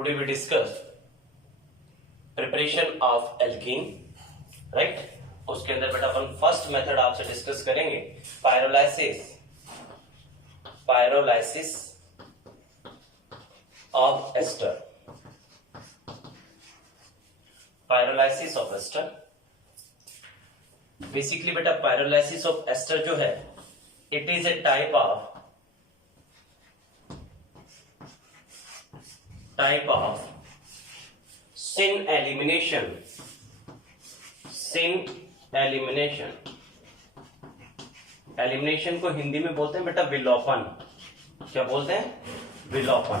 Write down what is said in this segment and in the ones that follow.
today we discuss preparation of alkene, right? उसके अंदर बेटा अपन फर्स्ट मेथड आपसे डिस्कस करेंगे pyrolysis of ester. Pyrolysis of ester basically बेटा पायरोलाइसिस ऑफ एस्टर जो है it is a type of syn elimination को हिंदी में बोलते हैं बेटा विलोपन। क्या बोलते हैं? विलोपन।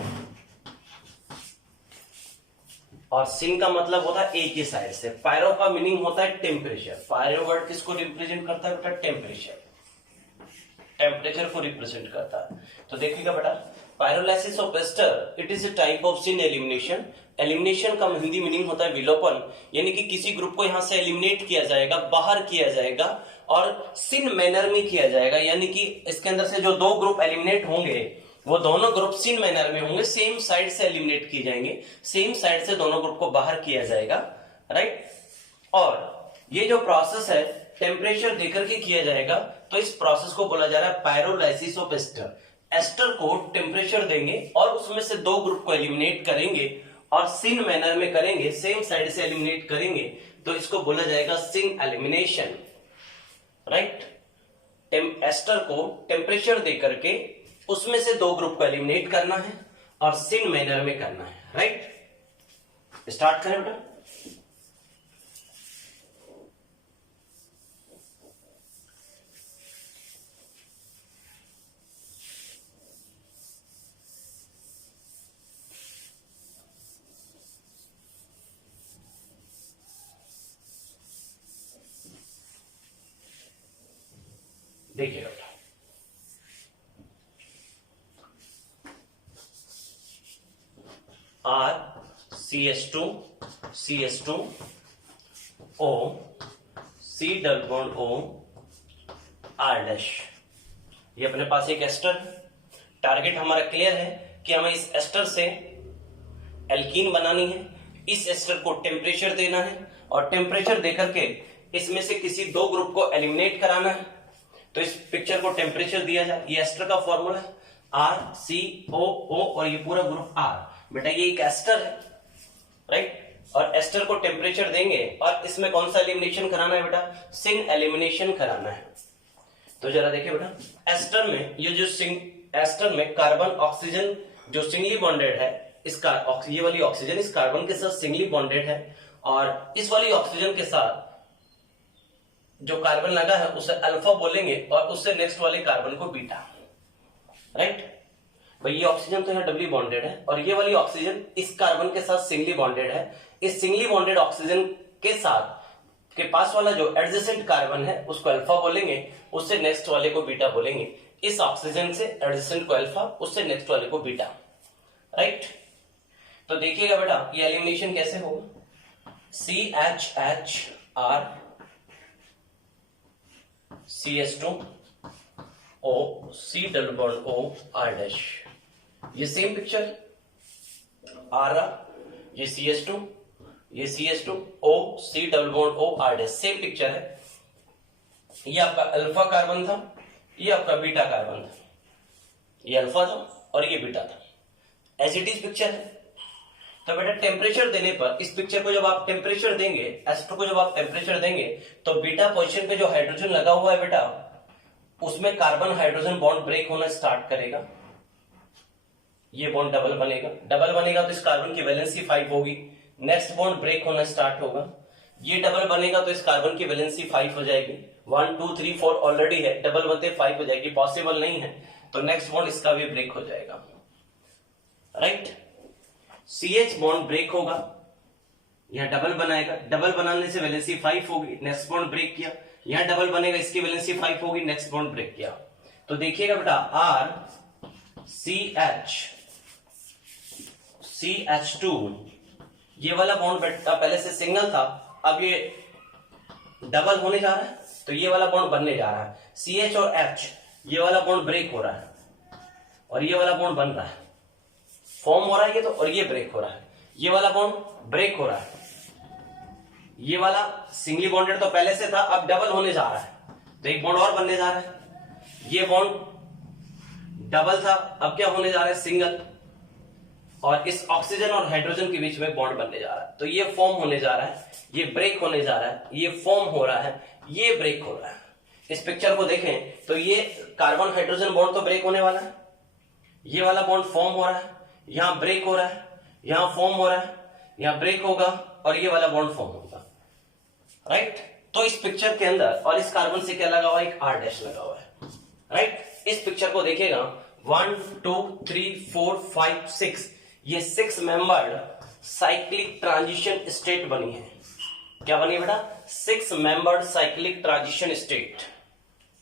और सिन का मतलब होता है एक ही साइड से। पायरो का मीनिंग होता है टेम्परेचर। पायरो वर्ड किसको रिप्रेजेंट करता है बेटा? टेम्परेचर को रिप्रेजेंट करता है। तो देखिएगा बेटा pyrolysis of ester it is a type of syn elimination. Elimination का हिंदी मीनिंग होता है विलोपन, यानी कि किसी ग्रुप को यहां से एलिमिनेट किया जाएगा, बाहर किया जाएगा और सिन मैनर में किया जाएगा। यानी कि इसके अंदर से जो दो ग्रुप एलिमिनेट होंगे वो दोनों ग्रुप सिन मैनर में होंगे, सेम साइड से एलिमिनेट किए जाएंगे, सेम साइड से दोनों ग्रुप को बाहर किया जाएगा, राइट। और ये जो प्रोसेस है टेम्परेचर देकर के किया जाएगा, तो इस प्रोसेस को बोला जा रहा है पायरोलाइसिस ऑफ एस्टर। एस्टर को टेम्परेचर देंगे और उसमें से दो ग्रुप को एलिमिनेट करेंगे और सिन मैनर में करेंगे, सेम साइड से एलिमिनेट करेंगे, तो इसको बोला जाएगा सिन एलिमिनेशन, राइट। एस्टर को टेम्परेचर देकर के उसमें से दो ग्रुप को एलिमिनेट करना है और सिन मैनर में करना है, राइट। स्टार्ट करें बेटा। देखिए बेटा CH2 O C double bond O R dash. ये अपने पास एक एस्टर। टारगेट हमारा क्लियर है कि हमें इस एस्टर से एल्कीन बनानी है। इस एस्टर को टेम्परेचर देना है और टेम्परेचर देकर के इसमें से किसी दो ग्रुप को एलिमिनेट कराना है। तो इस पिक्चर को टेम्परेचर दिया जाए। ये एस्टर का फॉर्मूला है RCOO और ये पूरा ग्रुप R। बेटा ये एक एस्टर है, राइट। और एस्टर को टेम्परेचर देंगे और इसमें कौन सा एलिमिनेशन कराना है बेटा? सिन एलिमिनेशन कराना है। तो जरा देखिए बेटा एस्टर में ये जो एस्टर में कार्बन ऑक्सीजन जो सिंगली बॉन्डेड है, इसका ये वाली ऑक्सीजन इस कार्बन के साथ सिंगली बॉन्डेड है और इस वाली ऑक्सीजन के साथ जो कार्बन लगा है उसे अल्फा बोलेंगे और उससे नेक्स्ट वाले कार्बन को बीटा, राइट। भाई ये ऑक्सीजन तो यहाँ डबली बॉन्डेड है और ये वाली ऑक्सीजन इस कार्बन के साथ सिंगली बॉन्डेड है। इस सिंगली बॉन्डेड ऑक्सीजन के साथ के पास वाला जो एडजेसेंट कार्बन है उसको अल्फा बोलेंगे, उससे नेक्स्ट वाले को बीटा बोलेंगे। इस ऑक्सीजन से एडजेसेंट को अल्फा, उससे नेक्स्ट वाले को बीटा, राइट। तो देखिएगा बेटा ये एलिमिनेशन कैसे होगा। CHHR CH2 O C double bond O R dash. ये सेम पिक्चर आ रहा, ये CH2 ये CH2 O C double bond O R dash, same picture है। ये आपका अल्फा कार्बन था, ये आपका बीटा कार्बन था। ये अल्फा था और ये बीटा था, एज इट इज पिक्चर है। तो बेटा टेम्परेचर देने पर इस पिक्चर को जब आप टेम्परेचर देंगे, एस्टर को जब आप टेम्परेचर देंगे, तो बीटा पोजीशन पे जो हाइड्रोजन लगा हुआ है बेटा उसमें कार्बन हाइड्रोजन बॉन्ड ब्रेक होना स्टार्ट करेगा। ये बॉन्ड डबल बनेगा तो इस कार्बन की वैलेंसी 5 होगी। नेक्स्ट बॉन्ड ब्रेक होना स्टार्ट होगा। ये डबल बनेगा तो इस कार्बन की वैलेंसी 5 हो जाएगी। 1 2 3 4 ऑलरेडी है, डबल बनते 5 हो जाएगी, पॉसिबल नहीं है तो नेक्स्ट बॉन्ड इसका भी ब्रेक हो जाएगा, राइट। CH बॉन्ड ब्रेक होगा, यहां डबल बनाएगा, डबल बनाने से वैलेंसी 5 होगी, नेक्स्ट बॉन्ड ब्रेक किया, यहां डबल बनेगा, इसकी वैलेंसी 5 होगी, नेक्स्ट बॉन्ड ब्रेक किया। तो देखिएगा बेटा CH2 ये वाला बॉन्ड बेटा पहले से सिंगल था, अब ये डबल होने जा रहा है तो ये वाला बॉन्ड बनने जा रहा है। CH और H ये वाला बॉन्ड ब्रेक हो रहा है और ये वाला बॉन्ड बन रहा है, फॉर्म हो रहा है ये तो, और ये ब्रेक हो रहा है। ये वाला बॉन्ड ब्रेक हो रहा है, ये वाला सिंगली बॉन्डेड तो पहले से था, अब डबल होने जा रहा है, तो एक बॉन्ड और बनने जा रहा है। ये बॉन्ड डबल था, अब क्या होने जा रहा है, सिंगल, और इस ऑक्सीजन और हाइड्रोजन के बीच में बॉन्ड बनने जा रहा है, तो ये फॉर्म होने जा रहा है, ये ब्रेक होने जा रहा है, ये फॉर्म हो रहा है, ये ब्रेक हो रहा है। इस पिक्चर को देखें तो ये कार्बन हाइड्रोजन बॉन्ड तो ब्रेक होने वाला है, ये वाला बॉन्ड फॉर्म हो रहा है, यहां ब्रेक हो रहा है, यहां फॉर्म हो रहा है, यहां ब्रेक होगा, और ये वाला बॉन्ड फॉर्म होगा, राइट। तो इस पिक्चर के अंदर और इस कार्बन से क्या लगा हुआ है, एक R डैश लगा हुआ है, राइट। इस पिक्चर को देखिएगा 1 2 3 4 5 6, ये 6 मेंबर्ड साइक्लिक ट्रांजिशन स्टेट बनी है। क्या बनी बेटा, 6 मेंबर्ड साइक्लिक ट्रांजिशन स्टेट।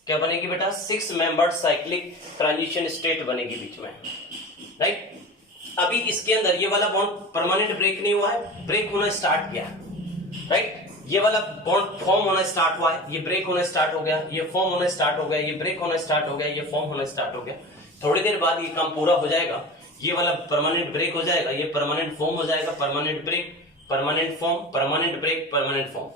क्या बनेगी बेटा, 6 मेंबर्ड साइक्लिक ट्रांजिशन स्टेट बनेगी बीच में, राइट। अभी इसके अंदर ये वाला बॉन्ड परमानेंट ब्रेक नहीं हुआ है, ब्रेक होना स्टार्ट किया, राइट। ये वाला बॉन्ड फॉर्म होना स्टार्ट हुआ है, ये ब्रेक होना स्टार्ट हो गया, ये फॉर्म होना स्टार्ट हो गया, ये ब्रेक होना स्टार्ट हो गया, ये फॉर्म होना स्टार्ट हो गया। थोड़ी देर बाद ये काम पूरा हो जाएगा, ये वाला परमानेंट ब्रेक हो जाएगा, ये परमानेंट फॉर्म हो जाएगा, permanent break, permanent form, permanent break, permanent form.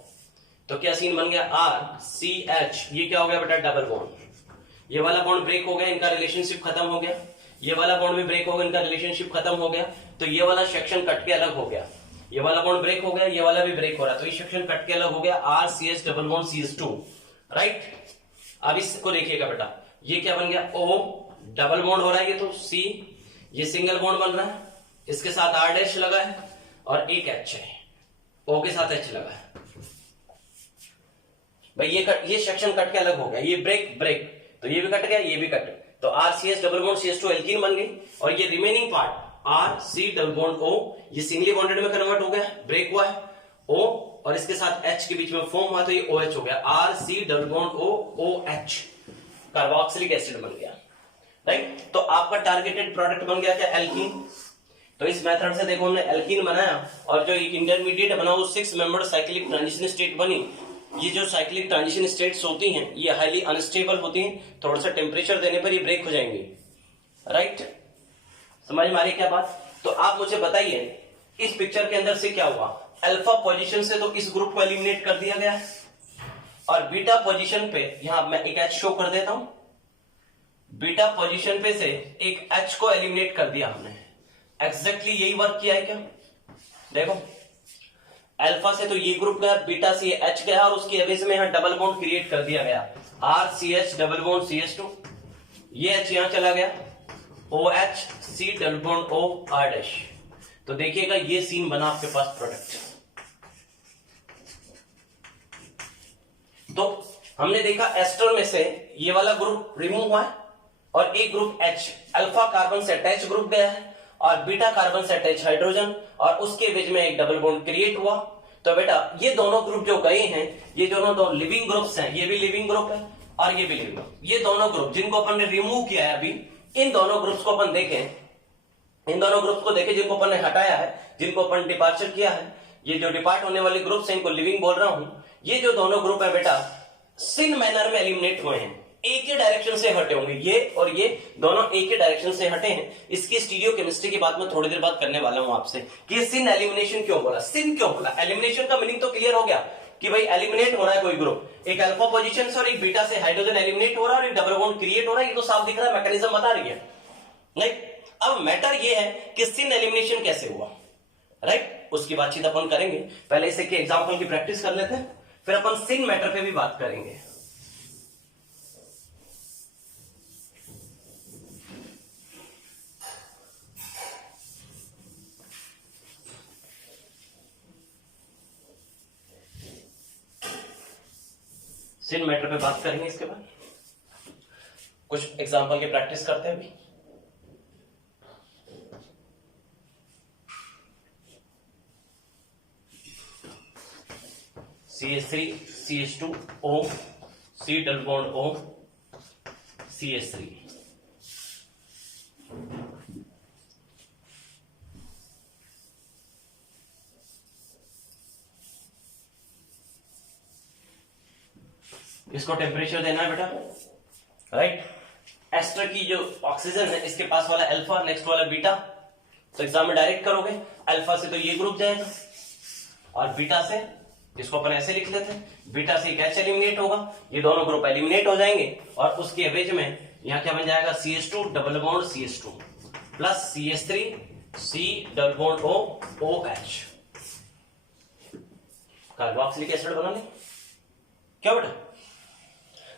तो क्या सीन बन गया, RCH, ये क्या हो गया बेटा, डबल बॉन्ड। ये वाला बॉन्ड ब्रेक हो गया, इनका रिलेशनशिप खत्म हो गया, ये वाला बॉन्ड भी ब्रेक हो गया, इनका रिलेशनशिप खत्म हो गया, तो ये वाला सेक्शन कट के अलग हो गया, ये वाला बॉन्ड ब्रेक हो गया, ये वाला भी ब्रेक हो रहा है, तो ये सेक्शन कट के अलग हो गया, RCH double bond CH2, right. अब इसको देखिएगा बेटा, ये क्या बन गया, O डबल बॉन्ड हो रहा है, ये तो C, ये सिंगल बॉन्ड बन रहा है, इसके साथ R डैश लगा है, और एक H है, O के साथ H लगा है। भाई ये सेक्शन कट के अलग हो गया, ये ब्रेक ब्रेक, तो ये भी कट गया, ये भी कट, तो RCH double bond CH2 alkene बन गई, और ये remaining part RC double bond O, ये सिंगली बॉन्डेड में कन्वर्ट हो गया, ब्रेक हुआ है, O और इसके साथ H के बीच में फॉर्म हुआ, तो ये OH हो गया, RC double bond O, OH, carboxylic acid बन गया, राइट। तो आपका टारगेटेड प्रोडक्ट बन गया क्या, एल्कीन। तो इस मेथड से देखो हमने एल्कीन बनाया, और जो इंटरमीडिएट बना वो 6 मेंबर साइक्लिक ट्रांजिशन स्टेट बनी। ये जो साइक्लिक ट्रांजिशन स्टेट्स होती हैं ये हाईली अनस्टेबल होती हैं, थोड़ा सा टेम्परेचर देने पर ये ब्रेक हो जाएंगी, राइट। समझ में आ रही क्या बात। तो आप मुझे बताइए इस पिक्चर के अंदर से क्या हुआ, अल्फा पोजीशन से तो इस ग्रुप को एलिमिनेट कर दिया गया, और बीटा पोजीशन पे यहां मैं एक H शो कर देता हूं, बीटा पोजीशन पे से एक H को एलिमिनेट कर दिया हमने। एग्जैक्टली यही वर्क किया है क्या, देखो अल्फा से तो ये ग्रुप गया, बीटा से ये H गया, और उसकी एवज में यहां डबल बॉन्ड क्रिएट कर दिया गया, RCH डबल बॉन्ड CH2, ये H यहां चला गया, OH C double bond O R dash. तो देखिएगा ये सीन बना आपके पास प्रोडक्ट। तो हमने देखा एस्टर में से ये वाला ग्रुप रिमूव हुआ है, और एक ग्रुप H अल्फा कार्बन से अटैच ग्रुप गया है, और बीटा कार्बन से अटैच हाइड्रोजन, और उसके बीच में एक डबल बॉन्ड क्रिएट हुआ। तो बेटा ये दोनों ग्रुप जो गए हैं, ये दोनों दो लिविंग ग्रुप्स हैं, ये भी लिविंग ग्रुप है और ये भी लिविंग ग्रुप। ये दोनों ग्रुप जिनको अपन ने रिमूव किया है अभी, इन दोनों ग्रुप्स को अपन देखें, इन दोनों ग्रुप्स को देखें जिनको अपन ने हटाया है, जिनको अपन डिपार्चर किया है, ये जो डिपार्ट होने वाले ग्रुप्स हैं इनको लिविंग बोल रहा हूं। ये जो दोनों ग्रुप है बेटा सिन मैनर में एलिमिनेट हुए हैं, एक ही डायरेक्शन से हटे होंगे, ये और ये दोनों एक ही डायरेक्शन से हटे हैं। इसकी स्टीरियो केमिस्ट्री की बात मैं थोड़ी देर बाद करने वाला हूं आपसे कि सिन एलिमिनेशन क्यों बोला, सिन क्यों बोला। एलिमिनेशन का मीनिंग तो क्लियर हो गया कि भाई एलिमिनेट हो रहा है कोई ग्रुप, एक अल्फा पोजीशन से और एक बीटा से हाइड्रोजन एलिमिनेट हो रहा है और एक डबल बॉन्ड क्रिएट हो रहा है, ये तो साफ दिख रहा है, मैकेनिज्म बता रही है, राइट। अब मैटर ये है कि सिन एलिमिनेशन कैसे हुआ, राइट, उसकी बातचीत अपन करेंगे। पहले इसे के एग्जांपल की प्रैक्टिस कर लेते हैं, फिर अपन सिन मैटर पे भी बात करेंगे। सिन मैटर पे बात करेंगे, इसके बाद कुछ एग्जांपल की प्रैक्टिस करते हैं अभी। CH3 CH2 O C double bond O CH3। इसको टेम्परेचर देना है बेटा, राइट। एस्टर की जो ऑक्सीजन है इसके पास वाला अल्फा, नेक्स्ट वाला बीटा, तो एग्जाम में डायरेक्ट करोगे, अल्फा से तो ये ग्रुप जाएगा और बीटा से, इसको अपन ऐसे लिख लेते हैं, बीटा से एक H एलिमिनेट होगा, ये दोनों ग्रुप एलिमिनेट हो जाएंगे और उसके एवरेज में यहां क्या बन जाएगा, CH2 double bond CH2 plus CH3 C double bond O OH, carboxylic acid बना ले। क्या बेटा,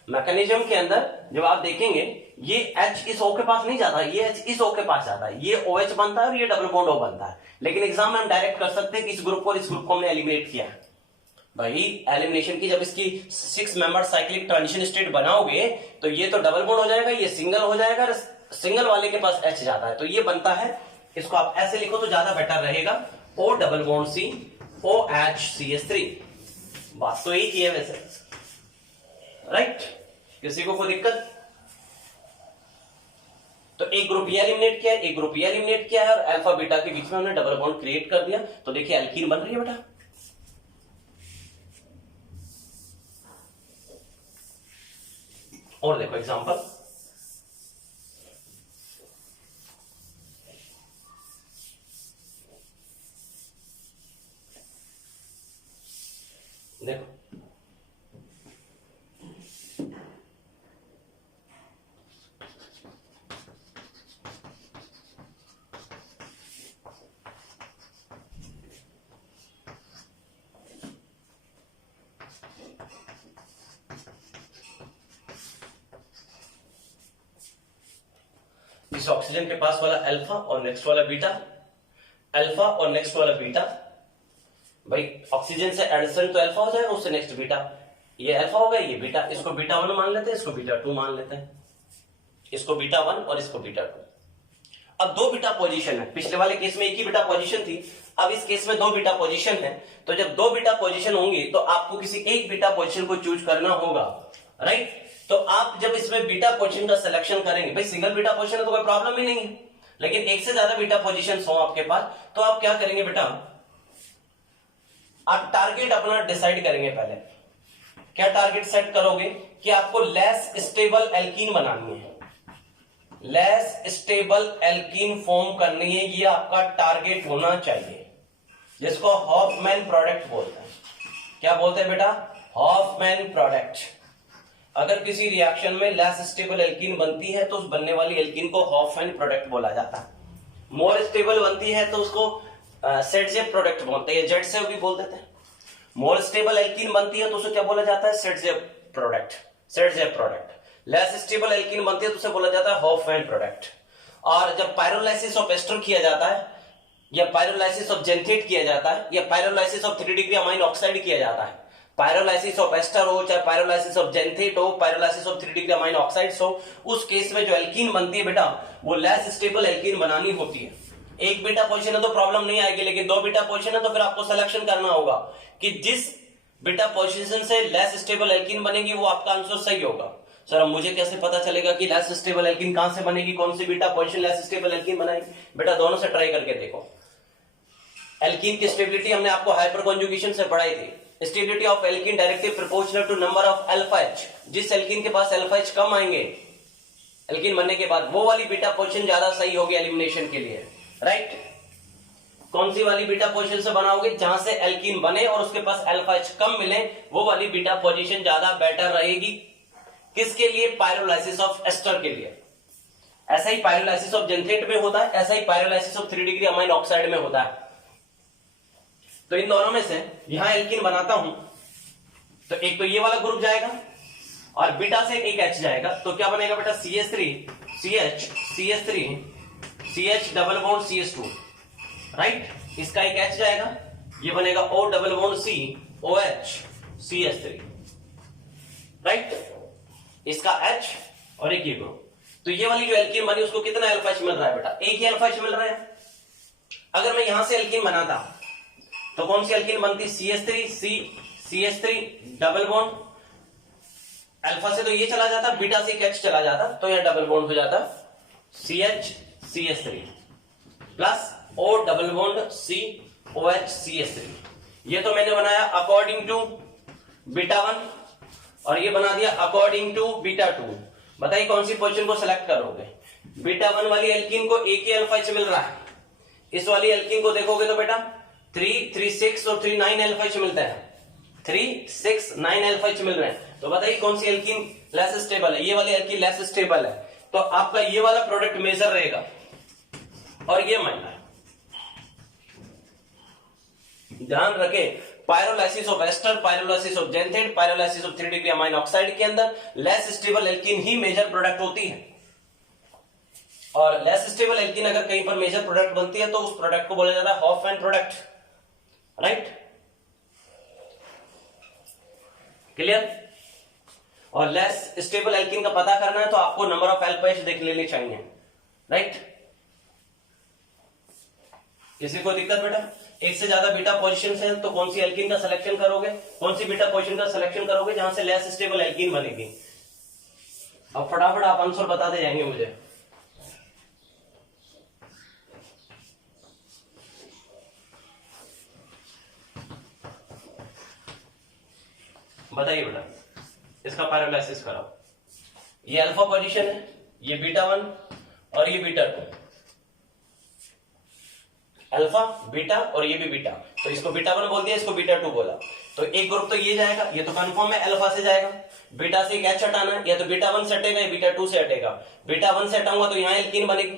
मैकेनिज्म के अंदर जब आप देखेंगे ये H इस O के पास नहीं जाता, ये H इस O के पास जाता है, ये OH बनता है और ये डबल बॉन्ड O बनता है। लेकिन एग्जाम में हम डायरेक्ट कर सकते हैं कि इस ग्रुप को और इस ग्रुप को हमने एलिमिनेट किया है। भाई एलिमिनेशन की जब इसकी 6 मेंबर साइक्लिक ट्रांजिशन स्टेट बनाओगे तो ये तो डबल बॉन्ड हो जाएगा, ये सिंगल हो जाएगा, सिंगल वाले के पास H जाता है, तो ये बनता है, इसको आप ऐसे लिखो तो ज्यादा बेटर रहेगा, O double bond C OH CH3। बात तो एक ही है वैसे, राइट? किसी को कोई दिक्कत? तो एक ग्रुप ये एलिमिनेट किया, एक ग्रुप ये एलिमिनेट किया है और अल्फा बीटा के बीच में हमने डबल बॉन्ड क्रिएट कर दिया, तो देखिए एल्कीन बन रही है बेटा। और देखो एग्जांपल, देखो इस ऑक्सीजन के पास वाला अल्फा और नेक्स्ट वाला बीटा, अल्फा और नेक्स्ट वाला बीटा, भाई ऑक्सीजन से एडिशन तो अल्फा हो जाएगा, उससे नेक्स्ट बीटा, ये अल्फा हो गया, ये बीटा, इसको बीटा 1 मान लेते हैं, इसको बीटा 2 मान लेते हैं, इसको बीटा 1 और इसको बीटा 2। अब दो बीटा पोजीशन है, पिछले वाले केस में एक ही बीटा पोजीशन थी, अब इस केस में दो बीटा पोजीशन है, तो जब दो बीटा पोजीशन होंगी तो आपको किसी एक बीटा पोजीशन को चूज करना होगा, राइट? तो आप जब इसमें बीटा पोजीशन का सिलेक्शन करेंगे, भाई सिंगल बीटा पोजीशन है तो कोई प्रॉब्लम ही नहीं है, लेकिन एक से ज्यादा बीटा पोजीशन हो आपके पास, तो आप क्या करेंगे बेटा, आप टारगेट अपना डिसाइड करेंगे। पहले क्या टारगेट सेट करोगे कि आपको लेस स्टेबल एल्कीन बनानी है, लेस स्टेबल एल्कीन फॉर्म करनी है, ये आपका टारगेट होना चाहिए, जिसको हॉफमैन प्रोडक्ट बोलते हैं। क्या बोलते हैं बेटा? Hofmann product. अगर किसी रिएक्शन में लेस स्टेबल एल्कीन बनती है तो उस बनने वाली एल्कीन को हॉफमैन प्रोडक्ट बोला जाता है। मोर स्टेबल बनती है तो उसको सेटजेब प्रोडक्ट बोलते हैं, जेड सेव भी बोल देते हैं। मोर स्टेबल एल्कीन बनती है तो उसे क्या बोला जाता है? Saytzeff product, Saytzeff product. Less stable alkene बनती है तो उसे बोला जाता है हॉफमैन प्रोडक्ट। और जब पायरोलाइसिस ऑफ एस्टर किया जाता है, या पायरोलाइसिस ऑफ जेंथेट किया जाता है, या pyrolysis of 3 degree amine oxide किया जाता है, पायरोलाइसिस ऑफ एस्टर हो चाहे पायरोलाइसिस ऑफ जेंथेट हो, pyrolysis of 3 degree amine oxides हो, उस केस में जो एल्कीन बनती है बेटा वो लेस स्टेबल एल्कीन बनानी होती है। एक बीटा पोजीशन है तो प्रॉब्लम नहीं आएगी, लेकिन दो बीटा पोजीशन है तो फिर आपको सिलेक्शन करना होगा कि जिस बीटा पोजीशन से लेस स्टेबल एल्कीन बनेगी वो आपका आंसर सही होगा। सर अब मुझे कैसे पता चलेगा कि लेस स्टेबल एल्कीन कहां से बनेगी, कौन सी beta position less stable alkene बनाएगी? बेटा दोनों से ट्राई करके देखो। एल्कीन की स्टेबिलिटी हमने आपको हाइपर कॉन्जुगेशन से पढ़ाई थी। Stability of alkene directly proportional to number of alpha H. जिस एल्कीन के पास अल्फा एच कम आएंगे एल्कीन बनने के बाद, वो वाली बीटा पोजीशन ज्यादा सही होगी एलिमिनेशन के लिए, राइट? कौन सी वाली बीटा पोजीशन से बनाओगे? जहां से एल्कीन बने और उसके पास अल्फा एच कम मिले, वो वाली बीटा पोजीशन ज्यादा बेटर रहेगी। किसके लिए? पायरोलाइसिस ऑफ एस्टर के लिए। ऐसा ही पायरोलाइसिस ऑफ जेंथेट में होता है, ऐसा ही pyrolysis of 3 degree amine oxide में होता है। तो इन दोनों में से यहां एल्कीन बनाता हूं तो एक तो ये वाला ग्रुप जाएगा और बीटा से एक H जाएगा, तो क्या बनेगा बेटा? CH3 CH CH3 CH double bond CH2, right? इसका एक H जाएगा, ये बनेगा O double bond C OH CH3, right? इसका H और एक ये ग्रुप। तो ये वाली जो एल्कीन बनी उसको कितना अल्फा H मिल रहा है बेटा? एक ही अल्फा H मिल रहा है। अगर मैं यहां से एल्कीन बनाता तो कौन सी एल्कीन बनती? CH3 डबल बॉन्ड, अल्फा से तो ये चला जाता, बीटा से एक H चला जाता, तो यह डबल बॉन्ड हो जाता CH CH3 plus O double bond C OH CH3। ये तो मैंने बनाया अकॉर्डिंग टू बीटा 1 और ये बना दिया अकॉर्डिंग टू बीटा 2। बताइए कौन सी पोजीशन को सिलेक्ट करोगे? बीटा 1 वाली एल्कीन को एक ही अल्फा H मिल रहा है, इस वाली एल्कीन को देखोगे तो बेटा 3, 3, 6 और 3, 9 अल्फा मिलता है। 3, 6, 9 अल्फा मिल रहे हैं। तो बताइए कौन सी एल्कीन लेस स्टेबल है? ये वाली एल्कीन लेस स्टेबल है। तो आपका ये वाला प्रोडक्ट मेजर रहेगा और ये माइनर। ध्यान रखें, pyrolysis of ester, pyrolysis of xanthate, pyrolysis of 3 degree amine oxide के अंदर लेस स्टेबल एल्कीन ही मेजर प्रोडक्ट होती है। और लेस स्टेबल एल्कीन अगर कहीं पर मेजर प्रोडक्ट बनती है तो उस प्रोडक्ट को बोला जाता है हॉफमैन प्रोडक्ट। Right, clear? और लेस स्टेबल एल्कीन का पता करना है तो आपको नंबर ऑफ एल्फा एच देख लेनी चाहिए। राइट, किसी को दिक्कत बेटा? एक से ज्यादा बीटा पोजीशन है तो कौन सी एल्कीन का सिलेक्शन करोगे? कौन सी बीटा पोजीशन का सिलेक्शन करोगे जहां से लेस स्टेबल एल्कीन बनेगी? अब फटाफट आप आंसर बताते जाएंगे मुझे। बताइए बेटा, इसका पैरालाइसिस कराओ। ये अल्फा पोजीशन है, ये बीटा 1 और ये बीटा 2। अल्फा, बीटा और ये भी बीटा, तो इसको बीटा 1 बोल दिया, इसको बीटा 2 बोला। तो एक ग्रुप तो ये जाएगा, ये तो कंफर्म है अल्फा से जाएगा। बीटा से एक एच हटाना है, या तो बीटा 1 से हटेगा या बीटा 2 से हटेगा। बीटा 1 से हटाऊंगा तो यहाँ एल्कीन बनेगी,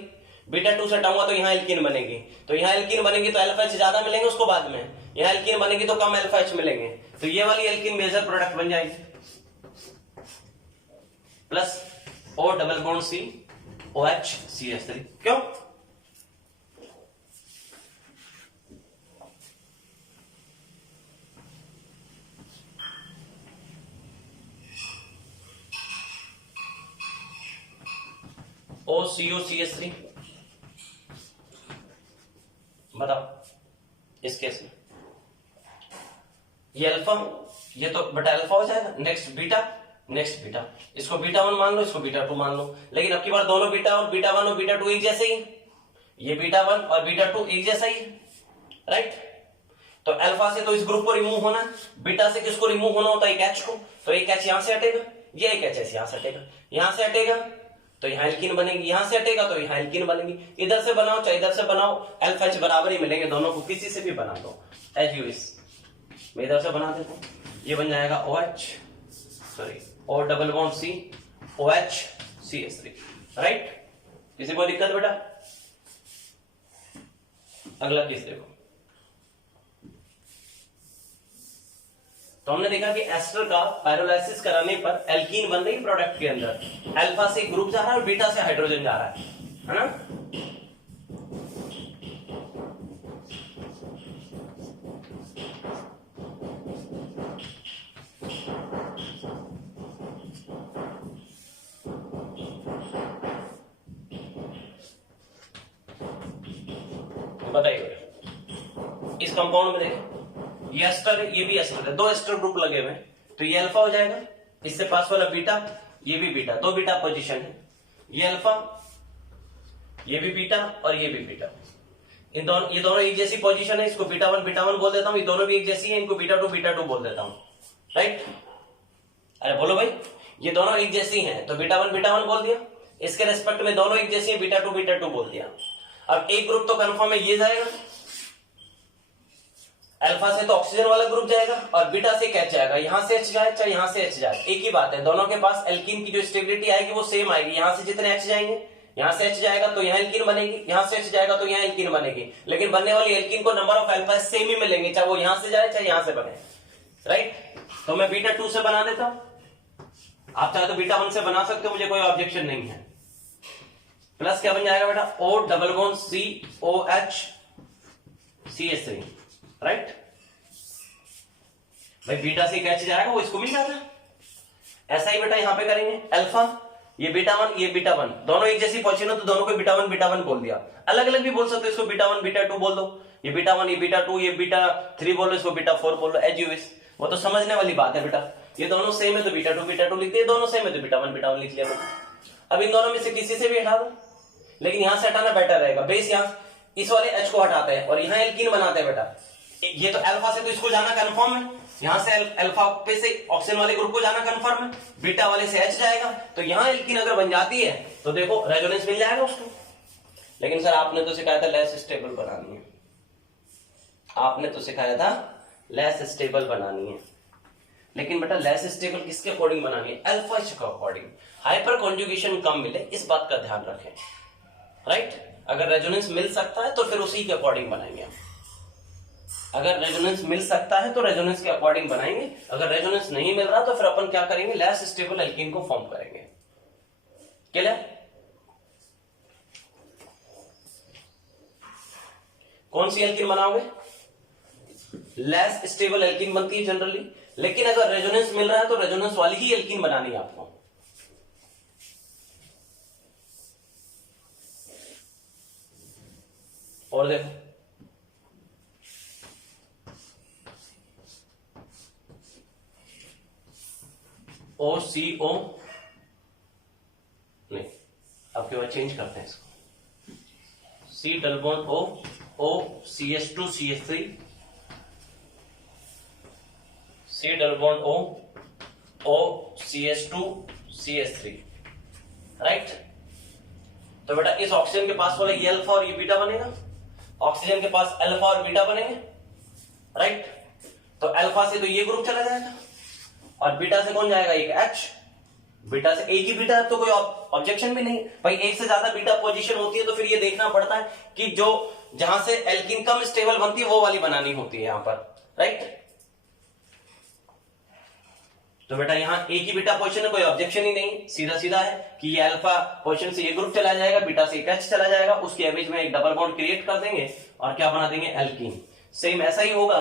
बीटा 2 से हटाऊंगा तो यहाँ एल्कीन बनेगी। तो यहाँ एल्कीन बनेगी तो अल्फा एच ज्यादा मिलेंगे उसको बाद में, यहाँ एल्कीन बनेगी तो कम अल्फा एच मिलेंगे। तो ये वाली एल्कीन मेजर प्रोडक्ट बन जाएगी। Plus O double bond C OH CH3। क्यों? OCO-CH3 बताओ। इस केस में ये अल्फा, ये तो बटा अल्फा हो जाएगा। नेक्स्ट बीटा, नेक्स्ट बीटा, इसको बीटा 1 मान लो, इसको बीटा 2 मान लो। लेकिन अब की बार दोनों बीटा और बीटा 1 और बीटा 2 एक जैसे ही, ये बीटा 1 और बीटा 2 एक जैसा ही। राइट, तो अल्फा से तो इस ग्रुप को रिमूव होना है, बीटा से किसको रिमूव होना होता है? एक एच को। तो एक एच यहां से हटेगा, ये एक एच यहां से हटेगा, यहां से हटेगा तो यहाँ एल्कीन बनेगी, यहां से हटेगा तो यहाँ एल्कीन बनेगी। इधर से बनाओ चाहे इधर से बनाओ, अल्फा एच बराबर ही मिलेंगे दोनों को, किसी से भी बना दो एज यू विश। मैं इधर से बना देता हूं, ये बन जाएगा OH, sorry O double bond C OH CH3। Right, किसी को दिक्कत बेटा? अगला केस देखो। तो हमने देखा कि एस्टर का पायरोलाइसिस कराने पर एल्कीन बन रही प्रोडक्ट के अंदर, अल्फा से ग्रुप जा रहा है और बीटा से हाइड्रोजन जा रहा है ना? बताइए इस कंपाउंड में देखें, ये एस्टर है, ये भी एस्टर है, दो एस्टर ग्रुप लगे हुए हैं, तो ये अल्फा हो जाएगा, इससे पास वाला बीटा, ये भी बीटा, दो बीटा पोजीशन है, ये अल्फा, ये भी बीटा और ये भी बीटा। ये दोनों एक जैसी पोजीशन है, इसको बीटा 1 बोल देता हूं, ये दोनों भी एक जैसी है, इनको बीटा 2 बोल देता हूं। राइट, अरे बोलो भाई, ये दोनों एक जैसी हैं तो बीटा 1 बोल दिया, इसके रेस्पेक्ट में दोनों एक जैसी है, बीटा 2 बोल दिया। अब एक ग्रुप तो कंफर्म है, ये जाएगा, अल्फा से तो ऑक्सीजन वाला ग्रुप जाएगा और बीटा से क्या जाएगा, यहां से H जाए चाहे यहां से H जाए, एक ही बात है, दोनों के पास एल्कीन की जो स्टेबिलिटी आएगी वो सेम आएगी। यहां से जितने H जाएंगे, यहां से H जाएगा तो यहां एल्कीन बनेगी, यहां से H जाएगा तो यहां एल्कीन बनेगी, लेकिन बनने वाली एल्कीन को नंबर ऑफ अल्फा सेम ही मिलेंगे, चाहे वो यहां से जाए चाहे यहां से बने। राइट, तो मैं बीटा 2 से बना देता हूं, आप चाहे तो बीटा 1 से बना सकते हो, मुझे कोई ऑब्जेक्शन नहीं है। प्लस क्या बन जाएगा बेटा, O double bond C OH CH3। Right भाई, बीटा से कैच जाएगा वो इसको मिल जाता है। ऐसा ही बेटा यहां पे करेंगे, अल्फा, ये बीटा 1 ये बीटा 1, दोनों एक जैसी पोजीशन है तो दोनों को बीटा 1 बोल दिया। अलग अलग भी बोल सकते हो, इसको बीटा 1 बीटा 2 बोल दो, ये बीटा 1 ये बीटा 2 ये बीटा 3 बोल लो, इसको बीटा 4 बोल लो, एज यू विश, वो तो समझने वाली बात है बेटा। ये दोनों सेम है तो बीटा 2 लिख दिए, दोनों सेम है तो बीटा 1 लिख लिया। अब इन दोनों में से किसी से भी हटा दो, लेकिन यहां से हटाना बेटर रहेगा। बेस यहां इस वाले H को हटाते हैं और यहां एल्कीन बनाते हैं बेटा। ये तो अल्फा से तो इसको जाना कंफर्म है, यहां से अल्फा पे से ऑक्सीजन वाले ग्रुप को जाना कंफर्म है, बीटा वाले से H जाएगा, तो यहां एल्कीन अगर बन जाती है तो देखो रेजोनेंस मिल जाएगा उसको। लेकिन सर आपने तो सिखाया था लेस स्टेबल बनानी है, आपने तो सिखाया था लेस स्टेबल बनानी है। लेकिन बेटा लेस स्टेबल किसके अकॉर्डिंग बनानी है? अल्फा एच के अकॉर्डिंग। हाइपर कॉन्जुगेशन कम मिले, इस बात का ध्यान रखें, राइट। अगर रेजोनेंस मिल सकता है तो फिर उसी के अकॉर्डिंग बनाएंगे हम। अगर रेजोनेंस मिल सकता है तो रेजोनेंस के अकॉर्डिंग बनाएंगे, अगर रेजोनेंस नहीं मिल रहा तो फिर अपन क्या करेंगे? लेस स्टेबल एल्कीन को फॉर्म करेंगे। क्लियर? कौन सी एल्कीन बनाओगे? लेस स्टेबल एल्कीन बनती है जनरली, लेकिन अगर रेजोनेंस मिल रहा है तो रेजोनेंस वाली ही एल्कीन बनानी है आपको। और देखो ओ सी ओ नहीं, आपके बाद चेंज करते हैं इसको। C double bond O, O C H two C H three, C double bond O, O C H two C H three, right. तो बेटा इस ऑक्सीजन के पास वाला ये अल्फा और ये बीटा बनेगा, ऑक्सीजन के पास अल्फा और बीटा बनेंगे, राइट। तो अल्फा से तो ये ग्रुप चला जाएगा और बीटा से कौन जाएगा? एक H। बीटा से एक ही बीटा है तो कोई ऑब्जेक्शन भी नहीं भाई। एक से ज्यादा बीटा पोजीशन होती है तो फिर ये देखना पड़ता है कि जो जहां से एल्कीन कम स्टेबल बनती है वो वाली बनानी होती है यहां पर, राइट। तो बेटा यहां एक ही बीटा पोजीशन है, कोई ऑब्जेक्शन ही नहीं, सीधा सीधा है कि ये अल्फा पोजीशन से ये ग्रुप चला जाएगा, बीटा से एक H चला जाएगा, उसके एवरेज में एक डबल बॉन्ड क्रिएट कर देंगे और क्या बना देंगे? एल्कीन। सेम ऐसा ही होगा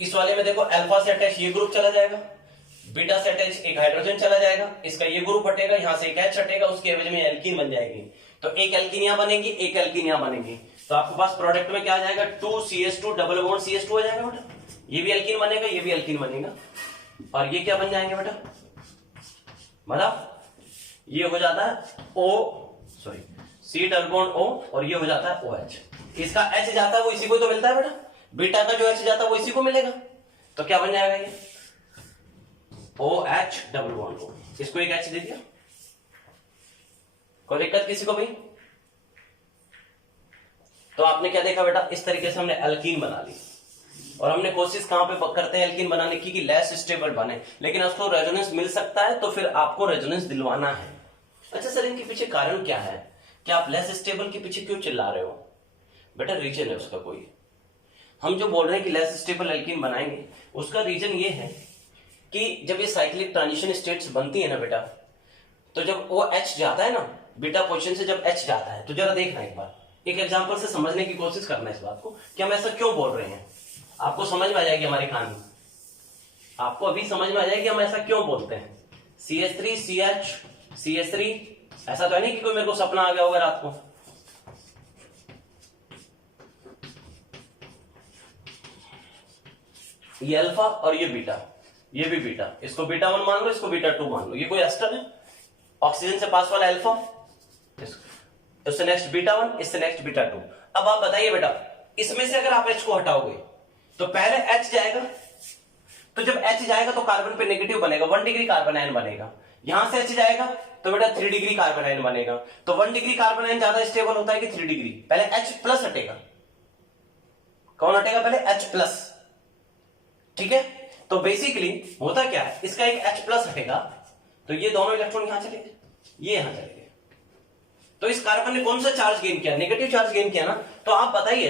इस वाले में, देखो अल्फा से अटैच ये ग्रुप चला जाएगा, बीटा से अटैच एक हाइड्रोजन चला जाएगा, इसका ये ग्रुप हटेगा, यहां से एक H हटेगा, उसके एवरेज में एल्कीन बन जाएगी। तो एक एल्कीन यहां बनेगी, एक एल्कीन यहां बनेगी, तो आपके पास प्रोडक्ट में क्या आ जाएगा? 2CH2 डबल बॉन्ड CH2 हो जाएगा बेटा। ये भी एल्कीन बनेगा, ये भी एल्कीन बनेगा, और ये क्या बन जाएंगे बेटा? मतलब ये हो जाता है C डबल बॉन्ड O और ये हो जाता है OH। इसका H जाता है वो इसी को तो मिलता है बेटा, बीटा का जो H जाता है वो इसी को मिलेगा, तो क्या बन जाएगा? ये OH डबल बॉन्ड O, इसको एक H दे दिया। कोई दिक्कत किसी को भाई? तो आपने क्या देखा बेटा? इस तरीके से हमने एल्कीन बना ली, और हमने कोशिश कहां पे करते हैं एल्कीन बनाने की? कि लेस स्टेबल बने, लेकिन उसको रेजोनेंस मिल सकता है तो फिर आपको रेजोनेंस दिलवाना है। अच्छा सर इनके पीछे कारण क्या है? कि आप लेस स्टेबल के पीछे क्यों चिल्ला रहे हो? बेटा रीजन है उसका कोई। हम जो बोल रहे हैं कि लेस स्टेबल एल्कीन बनाएंगे, उसका रीजन ये है कि जब ये साइक्लिक ट्रांजिशन स्टेट्स बनती है ना बेटा, तो जब वो H जाता है ना बीटा पोजीशन से, जब H जाता है तो जरा देखना एक बार, एक एग्जांपल से समझने की कोशिश करना इस बात को कि हम ऐसा क्यों बोल रहे हैं। आपको समझ में आ जाएगी हमारी कहानी, आपको अभी समझ में आ जाएगी हम ऐसा क्यों बोलते हैं। CH3 CH CH3, ऐसा तो है नहीं कि कोई मेरे को सपना आ गया होगा रात को। ये अल्फा और ये बीटा, ये भी बीटा, इसको बीटा 1 मान लो, इसको बीटा 2 मान लो, ये कोई एस्टर है। ऑक्सीजन से पास वाला अल्फा, इससे नेक्स्ट बीटा 1, इससे नेक्स्ट बीटा 2। अब आप बताइए बेटा, इसमें से अगर आप H को हटाओगे तो पहले H जाएगा, तो जब H जाएगा तो कार्बन पे नेगेटिव बनेगा, 1 डिग्री कार्बन आयन बनेगा। यहां से H जाएगा तो बेटा 3 डिग्री कार्बन आयन बनेगा। तो 1 डिग्री कार्बन आयन ज्यादा स्टेबल होता है कि 3 डिग्री? पहले H प्लस हटेगा, कौन हटेगा? पहले H प्लस, ठीक है। तो बेसिकली होता क्या है, इसका एक H प्लस हटेगा तो ये दोनों इलेक्ट्रॉन यहां चले गए, ये यहां चले गए, तो इस कार्बन ने कौन सा चार्ज गेन किया? नेगेटिव चार्ज गेन किया ना। तो आप बताइए,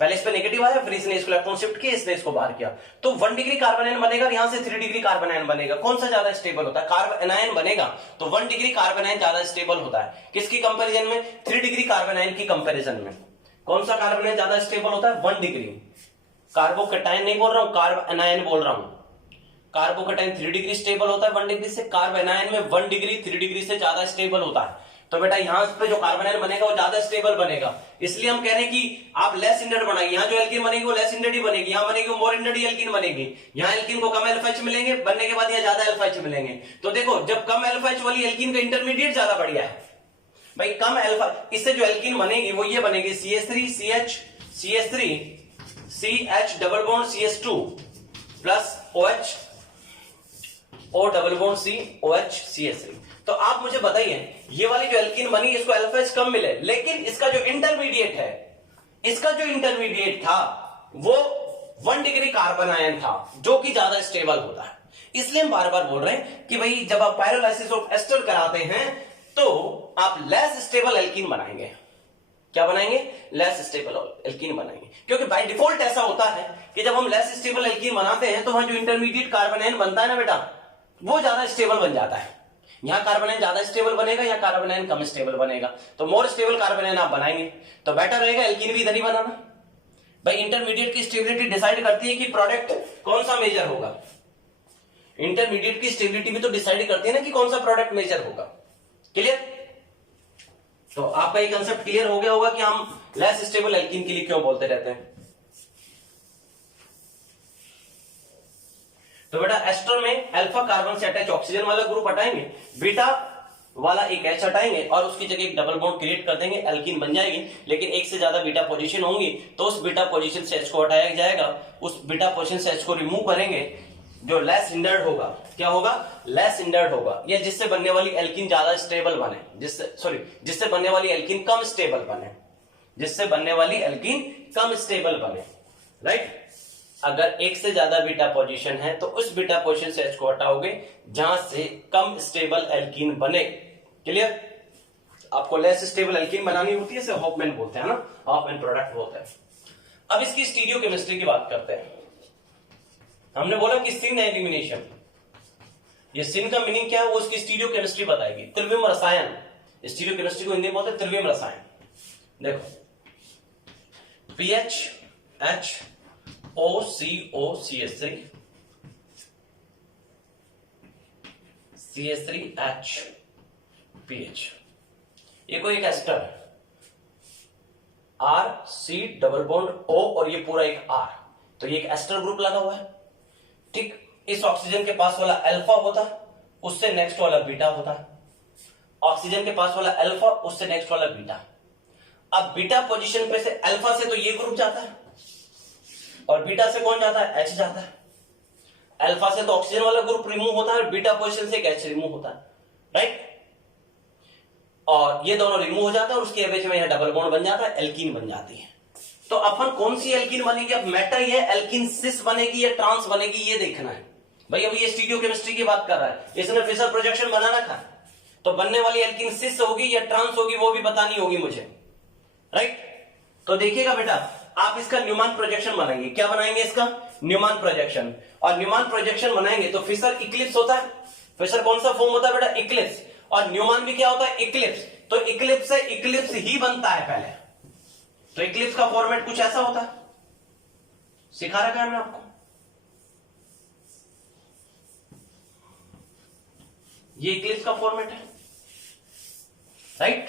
पहले इस पे नेगेटिव आया, फिर इसने इसको इलेक्ट्रॉन शिफ्ट किया, इसने इसको बाहर किया, तो 1 डिग्री कार्बन आयन बनेगा, यहां से 3 डिग्री कार्बन आयन बनेगा। कौन सा ज्यादा स्टेबल होता है? कार्बन आयन बनेगा, तो 1 डिग्री कार्बन आयन ज्यादा स्टेबल होता है। किसकी कंपैरिजन में? 3 डिग्री कार्बन आयन की कंपैरिजन में। कौन सा कार्बन आयन ज्यादा स्टेबल होता है? 1 डिग्री। कार्बोकैटायन नहीं बोल रहा हूं, कार्बन आयन बोल रहा हूं। कार्बोकैटायन 3 डिग्री स्टेबल होता है 1 डिग्री से, कार्बन आयन में 1 डिग्री 3 डिग्री से ज्यादा स्टेबल होता है। तो बेटा यहां पे जो कार्बन आयन बनेगा वो ज्यादा स्टेबल बनेगा, इसलिए हम कह रहे हैं कि आप लेस इंडेड बनाइए। यहां जो एल्कीन बनेगी वो लेस इंडेड ही बनेगी, यहां बनेगी वो मोर इंडेड ही एल्कीन बनेगी। यहां एल्कीन को कम अल्फा एच मिलेंगे, बनने के बाद यहां ज्यादा अल्फा एच मिलेंगे। तो देखो, जब कम अल्फा एच वाली एल्कीन का इंटरमीडिएट ज्यादा बढ़िया है भाई, कम अल्फा, इससे जो एल्कीन बनेगी वो ये बनेगी CH3 CH CH3 CH double bond CH2 plus OH O double bond C OH CH3। तो तो आप मुझे बताइए, ये वाली जो एल्कीन बनी इसको अल्फा एच कम मिले, लेकिन इसका जो इंटरमीडिएट है, इसका जो इंटरमीडिएट था वो 1 डिग्री कार्बन आयन था, जो कि ज्यादा स्टेबल होता है। इसलिए हम बार बार बोल रहे हैं कि भाई जब आप पायरोलाइसिस ऑफ एस्टर कराते हैं तो आप लेस स्टेबल एल्कीन बनाएंगे। क्या बनाएंगे? लेस स्टेबल एल्कीन बनाएंगे, क्योंकि बाय डिफॉल्ट ऐसा होता है कि जब हम लेस स्टेबल एल्कीन बनाते हैं तो वहां जो इंटरमीडिएट कार्बन आयन बनता है ना बेटा, वो ज्यादा स्टेबल बन जाता है। यहां कार्बन आयन ज्यादा स्टेबल बनेगा, यहां कार्बन आयन कम स्टेबल बनेगा, तो मोर स्टेबल कार्बन आयन आप बनाएंगे तो बेटर रहेगा एल्कीन भी इधर ही बनाना। भाई इंटरमीडिएट की स्टेबिलिटी डिसाइड करती है कि प्रोडक्ट कौन सा मेजर होगा। इंटरमीडिएट की स्टेबिलिटी भी तो डिसाइड करती है ना कि कौन सा प्रोडक्ट मेजर होगा। क्लियर? तो आपका ये कंसेप्ट क्लियर हो गया होगा कि हम लेस स्टेबल एल्कीन के लिए क्यों बोलते रहते हैं। तो बेटा एस्टर में अल्फा कार्बन से अटैच ऑक्सीजन वाला ग्रुप हटाएंगे, बीटा वाला एक एच हटाएंगे और उसकी जगह एक डबल बॉन्ड क्रिएट कर देंगे, एल्कीन बन जाएगी। लेकिन एक से ज्यादा बीटा पोजीशन होंगी तो उस बीटा पोजीशन से एच को हटाया जाएगा, उस बीटा पोजीशन से एच को रिमूव करेंगे, जो लेस हिंडर्ड होगा। क्या होगा? लेस हिंडर्ड होगा, या जिससे बनने वाली एल्कीन ज्यादा स्टेबल बने, जिससे बनने वाली एल्कीन कम स्टेबल बने, जिससे बनने वाली एल्कीन कम स्टेबल बने। राइट? अगर एक से ज्यादा बीटा पोजीशन है तो उस बीटा पोजीशन से एच को हटाओगे जहां से कम स्टेबल एल्कीन बने। क्लियर? आपको लेस स्टेबल एल्कीन बनानी होती है, इसे हॉफमैन बोलते हैं ना, हॉफमैन प्रोडक्ट बोलते हैं। अब इसकी स्टीरियोकेमिस्ट्री की बात करते हैं। हमने बोला कि सिन एलिमिनेशन, ये सिन का मीनिंग क्या है वो उसकी स्टीरियोकेमिस्ट्री बताएगी। त्रिविम रसायन, स्टीरियोकेमिस्ट्री को हिंदी में बोलते हैं त्रिविम रसायन। देखो pH H OCO CH3 CH3H PH, ये कोई एक एस्टर है, R C double bond O और ये पूरा एक R, तो ये एक एस्टर ग्रुप लगा हुआ है। ठीक, इस ऑक्सीजन के पास वाला अल्फा होता है, उससे नेक्स्ट वाला बीटा होता है। ऑक्सीजन के पास वाला अल्फा, उससे नेक्स्ट वाला बीटा। अब बीटा पोजीशन पे से अल्फा से तो ये ग्रुप जाता है और बीटा से कौन जाता है? एच जाता है। अल्फा से तो ऑक्सीजन वाला ग्रुप रिमूव होता है और बीटा पोजीशन से एक एच रिमूव होता है। राइट? और ये दोनों रिमूव हो जाता है और उसके एवरेज में यहां डबल बॉन्ड बन जाता है, एल्कीन बन जाती है। तो अपन कौन सी एल्कीन बनेगी? अब मैटर ये एल्कीन सिस बनेगी या ट्रांस बनेगी, ये देखना है। भाई अभी ये स्टीरियोकेमिस्ट्री की बात कर रहा है, इसने फिशर प्रोजेक्शन बना रखा है, तो बनने वाली एल्कीन सिस होगी या ट्रांस होगी वो भी बतानी होगी मुझे। राइट? तो देखिएगा बेटा, आप इसका न्यूमैन प्रोजेक्शन बनाएंगे। क्या बनाएंगे? इसका न्यूमैन प्रोजेक्शन। और न्यूमैन प्रोजेक्शन बनाएंगे तो फिशर इक्लिप्स होता है। फिशर कौन सा फॉर्म होता है बेटा? इक्लिप्स। और न्यूमैन भी क्या होता है? इक्लिप्स। तो इक्लिप्स से इक्लिप्स ही बनता है पहले, तो इक्लिप्स का फॉर्मेट कुछ ऐसा होता है, सिखा रखा है मैं आपको। ये इक्लिप्स का फॉर्मेट है। Right?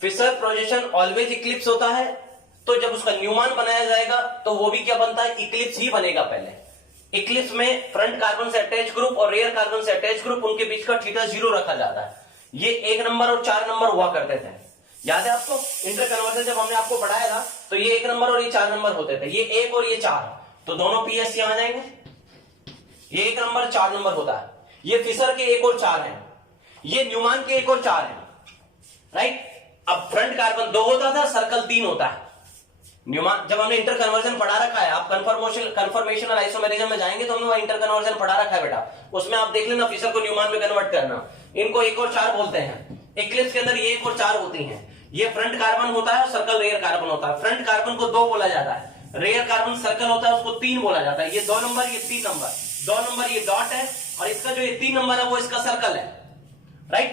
Fischer projection always eclipse होता है, तो जब उसका न्यूमैन बनाया जाएगा तो वो भी क्या बनता है? इक्लिप्स ही बनेगा पहले। इक्लिप्स में फ्रंट कार्बन से अटैच ग्रुप और रेयर कार्बन से अटैच ग्रुप, उनके बीच का थीटा 0 रखा जाता है। ये 1 नंबर और 4 नंबर हुआ करते थे, याद है आपको? इंटर कन्वर्जन जब हमने आपको पढ़ाया था तो ये 1 नंबर और ये 4 नंबर होते थे, ये 1 और ये 4, तो दोनों पीएस यहां आ जाएंगे। ये 1 नंबर 4 नंबर होता है, ये फिशर के 1 और 4 है, ये न्यूमैन के 1 और 4 है। राइट? अब फ्रंट कार्बन 2 होता था, सर्कल 3 होता है। न्यूमैन जब हमने इंटर कन्वर्जन पढ़ा रखा है, आप कन्फर्मेशन और आइसोमेरिज्म में जाएंगे तो हमने वहां इंटर कन्वर्जन पढ़ा रखा है बेटा, उसमें आप देख लेना फिशर को न्यूमैन में कन्वर्ट करना। इनको 1 और 4 बोलते हैं। इक्लिप्स के अंदर ये 1 और 4 होती हैं। ये फ्रंट कार्बन होता है और सर्कल रेयर कार्बन होता है। फ्रंट कार्बन को 2 बोला जाता है, रेयर कार्बन सर्कल होता है उसको 3 बोला जाता है। ये 2 नंबर, ये 3 नंबर, 2 नंबर ये डॉट है और इसका जो ये 3 नंबर है वो इसका सर्कल है। राइट?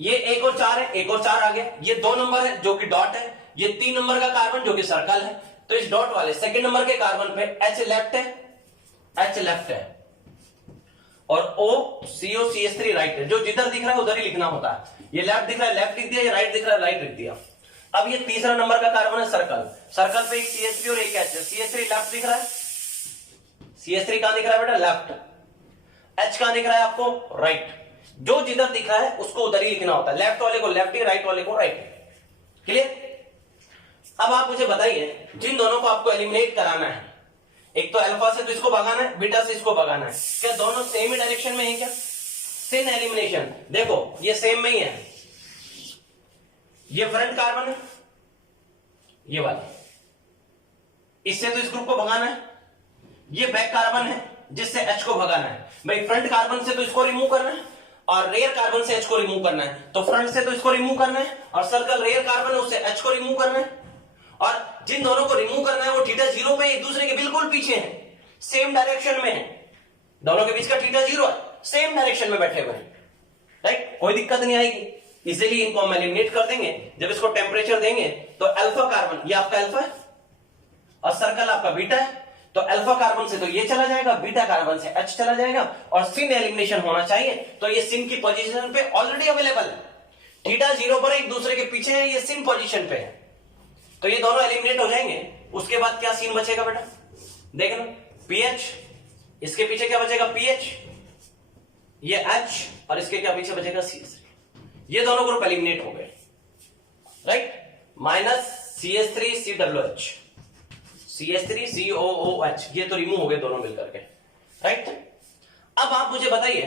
ये 1 और 4 है, 1 और 4 आ गया। ये 2 नंबर है जो कि डॉट है, ये 3 नंबर का कार्बन जो कि सर्कल है। तो इस डॉट वाले सेकंड नंबर के कार्बन पे H लेफ्ट है, H लेफ्ट है, और O CO CH3 राइट है। जो जिधर दिख रहा है उधर ही लिखना होता है। ये लेफ्ट दिख रहा है लेफ्ट लिख दिया, ये राइट दिख रहा है राइट लिख दिया। अब ये तीसरा नंबर का कार्बन है सर्कल, सर्कल पे एक CH3 और एक H है। CH3 लेफ्ट दिख रहा है, CH3 कहां दिख रहा है बेटा? लेफ्ट। H कहां दिख रहा है आपको? राइट। जो जिधर दिख रहा है उसको उधर ही लिखना होता है, लेफ्ट वाले को लेफ्ट ही, राइट वाले को राइट। क्लियर? अब आप मुझे बताइए, जिन दोनों को आपको एलिमिनेट कराना है, एक तो अल्फा से तो इसको भगाना है, बीटा से इसको भगाना है, क्या दोनों सेम ही डायरेक्शन में है क्या? सिन एलिमिनेशन, देखो ये सेम में ही है, ये फ्रंट कार्बन है, ये वाला, इससे तो इस ग्रुप को भगाना है, ये बैक कार्बन है जिससे H को भगाना है। भाई फ्रंट कार्बन से तो इसको रिमूव करना है और रेयर कार्बन से H को रिमूव करना है, तो फ्रंट से तो इसको रिमूव करना है और सर्कल रेयर कार्बन है उससे H को रिमूव करना है, और जिन दोनों को रिमूव करना है वो थीटा 0 पे एक दूसरे के बिल्कुल पीछे हैं, सेम डायरेक्शन में है, दोनों के बीच का थीटा 0 है, सेम डायरेक्शन में बैठे हुए हैं, राइट, कोई दिक्कत नहीं आएगी, इजीली इनको हम एलिमिनेट कर देंगे। जब इसको टेम्परेचर देंगे तो अल्फा कार्बन, ये आपका अल्फा है और सर्कल आपका बीटा है, तो अल्फा कार्बन से तो ये चला जाएगा, बीटा कार्बन से H चला जाएगा और सिन एलिमिनेशन होना चाहिए, तो ये सिन की पोजीशन पे ऑलरेडी अवेलेबल है, थीटा 0 पर एक दूसरे के पीछे है, ये सिन पोजीशन पे है, तो ये दोनों एलिमिनेट हो जाएंगे। उसके बाद क्या सीन बचेगा बेटा, देखना पीएच, इसके पीछे क्या बचेगा पीएच, ये H और इसके क्या पीछे बचेगा CH3, ये दोनों ग्रुप एलिमिनेट हो गए, right, minus CH3 COOH, CH3 COOH, ये तो रिमूव हो गए दोनों मिलकर के, राइट। अब आप मुझे बताइए,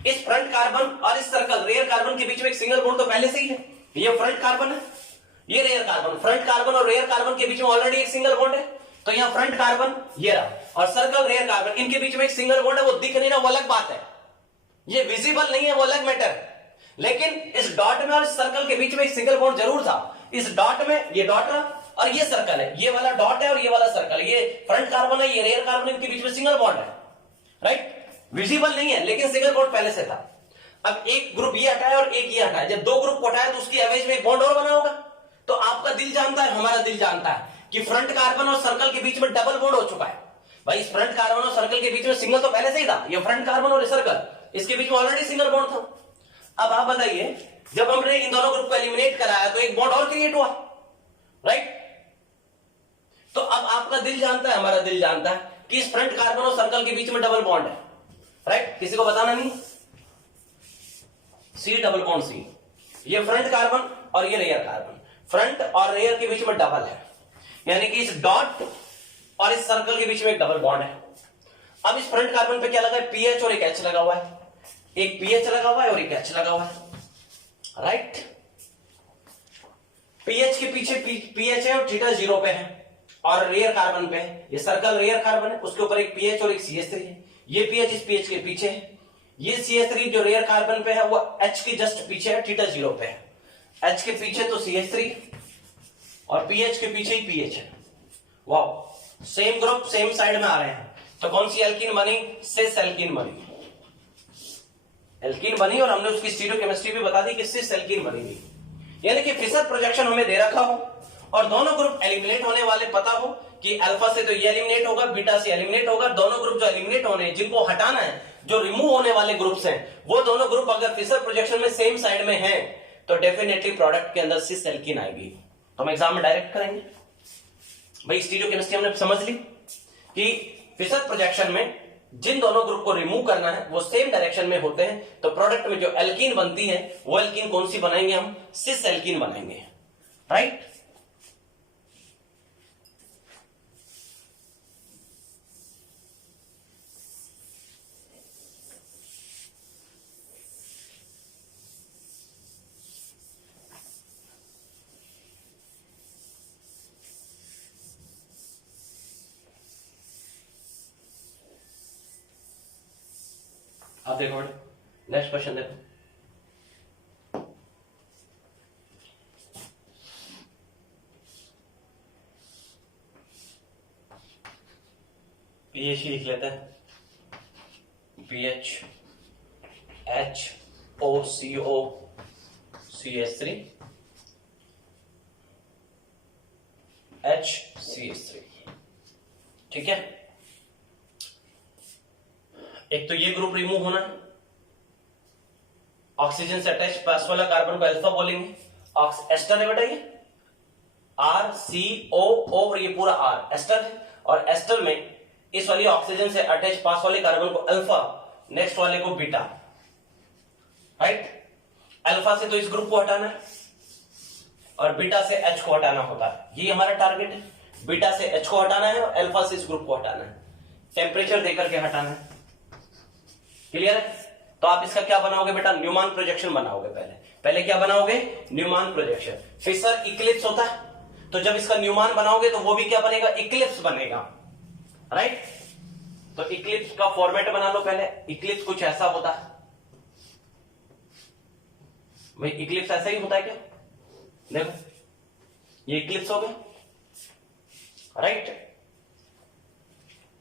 इस फ्रंट कार्बन और इस सर्कल रेयर कार्बन के बीच में एक सिंगल बॉन्ड तो पहले से ही है, ये फ्रंट कार्बन है, ये रेयर कार्बन, फ्रंट कार्बन और रेयर कार्बन के बीच में ऑलरेडी एक सिंगल बॉन्ड है, तो यहां फ्रंट कार्बन ये रहा और सर्कल रेयर कार्बन, इनके बीच में एक सिंगल बॉन्ड है, वो दिख नहीं रहा वो अलग बात है, ये विजिबल नहीं है वो अलग मैटर है, लेकिन इस डॉट में और इस सर्कल के बीच में एक सिंगल बॉन्ड जरूर था, इस डॉट में ये डॉट रहा और ये सर्कल है, ये वाला डॉट है और ये वाला सर्कल, ये फ्रंट कार्बन है, ये रेयर कार्बन, इनके बीच में सिंगल बॉन्ड है, राइट, विजिबल नहीं है लेकिन सिंगल बॉन्ड पहले से था। अब एक ग्रुप ये हटाया और एक ये हटाया, जब दो ग्रुप को हटाया तो उसकी एवरेज में एक बॉन्ड और बना होगा, तो आपका दिल जानता है, हमारा दिल जानता है कि फ्रंट कार्बन और सर्कल के बीच में डबल बॉन्ड हो चुका है। भाई इस फ्रंट कार्बन और सर्कल के बीच में सिंगल तो पहले से ही था, ये फ्रंट कार्बन और सर्कल, इसके बीच में ऑलरेडी सिंगल बॉन्ड था। अब आप बताइए, जब हमने इन दोनों ग्रुप को एलिमिनेट कराया तो एक बॉन्ड और क्रिएट हुआ, राइट, तो अब आपका दिल जानता है, हमारा दिल जानता है कि इस फ्रंट कार्बन और सर्कल के बीच में डबल बॉन्ड है, राइट, किसी को बताना नहीं, C डबल बॉन्ड C, ये फ्रंट कार्बन और ये रेयर कार्बन, फ्रंट और रेयर के बीच में डबल है, यानी कि इस डॉट और इस सर्कल के बीच में एक डबल बॉन्ड है। अब इस फ्रंट कार्बन पे क्या लगा है, पीएच और एक एच लगा हुआ है, एक पीएच लगा हुआ है और एक एच लगा हुआ है, राइट, पीएच के पीछे पीएच है और थीटा 0 पे है और रेयर कार्बन पे है, ये सर्कल रेयर कार्बन है, उसके ऊपर एक पीएच और एक CH3 है, ये पीएच इस पीएच के पीछे है, ये CH3 जो रेयर कार्बन पे है वो H के जस्ट पीछे है, थीटा 0 पे है, H के पीछे तो CH3 और पीएच के पीछे ही पीएच है। वाह, सेम ग्रुप सेम साइड में आ रहे हैं, तो कौन सी एल्कीन बनी, सिस एल्कीन बनी, एल्कीन बनी और हमने उसकी स्टीरियोकेमिस्ट्री भी बता दी कि सिस एल्कीन बनेगी, यानी कि फिशर प्रोजेक्शन हमें दे रखा हो और दोनों ग्रुप एलिमिनेट होने वाले पता हो कि अल्फा से तो ये एलिमिनेट होगा, बीटा से एलिमिनेट होगा, दोनों ग्रुप जो एलिमिनेट होने जिनको हटाना है, जो रिमूव होने वाले ग्रुप्स हैं, वो दोनों ग्रुप अगर फिशर प्रोजेक्शन में सेम साइड में हैं तो डेफिनेटली प्रोडक्ट के अंदर सिस एल्कीन आएगी। तो हम एग्जाम में डायरेक्ट करेंगे। भाई स्टीरियोकेमिस्ट्री हमने समझ ली कि फिशर प्रोजेक्शन में जिन दोनों ग्रुप को रिमूव करना है वो सेम डायरेक्शन में होते हैं, तो प्रोडक्ट में जो एल्कीन बनती है वो एल्कीन कौन सी बनाएंगे, हम सिस एल्कीन बनाएंगे, राइट। आप देखो नेक्स्ट क्वेश्चन देखो, पीएच ही लिख लेते हैं, पीएच HOCO CH3 HCH3, ठीक है। एक तो ये ग्रुप रिमूव होना है, ऑक्सीजन से अटैच पास वाला कार्बन को अल्फा बोलेंगे, एस्टर है बेटा ये RCOO और ये पूरा R एस्टर है, और एस्टर में इस वाली ऑक्सीजन से अटैच पास वाले कार्बन को अल्फा, नेक्स्ट वाले को बीटा, राइट। अल्फा से तो इस ग्रुप को हटाना है और बीटा से H को हटाना होता है, ये हमारा टारगेट है, बीटा से H को हटाना है और अल्फा से इस ग्रुप को हटाना है, टेम्परेचर देकर के हटाना है, क्लियर है। तो तो आप इसका क्या बनाओगे बेटा, न्यूमैन प्रोजेक्शन बनाओगे। पहले क्या बनाओगे, न्यूमैन प्रोजेक्शन। फिर सर इक्लिप्स होता है, तो जब इसका न्यूमैन बनाओगे तो वो भी क्या बनेगा, इक्लिप्स बनेगा, राइट। तो इक्लिप्स का फॉर्मेट बना लो पहले। इक्लिप्स कुछ ऐसा होता है भाई, इक्लिप्स ऐसा ही होता है क्या, देखो ये इक्लिप्स हो गया, राइट।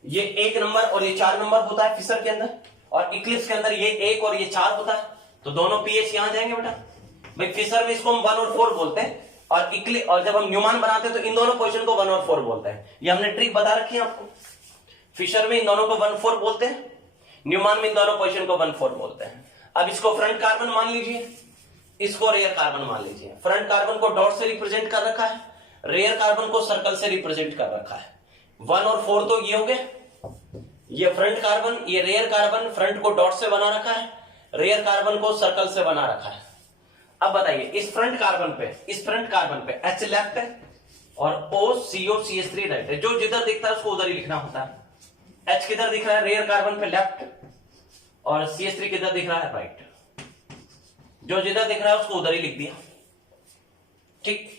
ये 1 नंबर और ये 4 नंबर होता है फिशर के अंदर, और इक्लिप्स के अंदर ये 1 और ये 4 होता है, तो दोनों पीएच यहां जाएंगे बेटा। भाई फिशर में इसको हम 1 और 4 बोलते हैं, और जब हम न्यूमैन बनाते हैं तो इन दोनों पोजीशन को 1 और 4 बोलते हैं। ये हमने ट्रिक बता रखी है आपको। फिशर में इन दोनों को 1 4 बोलते हैं, न्यूमैन में इन दोनों पोजीशन को 1 4 बोलते हैं। अब इसको फ्रंट कार्बन मान लीजिए, इसको रेयर कार्बन मान लीजिए। फ्रंट कार्बन को डॉट से रिप्रेजेंट कर रखा है, रेयर कार्बन को सर्कल से रिप्रेजेंट कर रखा है। 1 और 4 तो ये हो गए, ये फ्रंट कार्बन, ये रेयर कार्बन, फ्रंट को डॉट से बना रखा है, रेयर कार्बन को सर्कल से बना रखा है। अब बताइए इस फ्रंट कार्बन पे H लेफ्ट है और OCO CH3 राइट है। जो जिधर दिखता है उसको उधर ही लिखना होता है। H किधर दिख रहा है, रेयर कार्बन पे लेफ्ट, और CH3 किधर दिख रहा है, राइट। जो जिधर दिख रहा है उसको उधर ही लिख दिया, ठीक।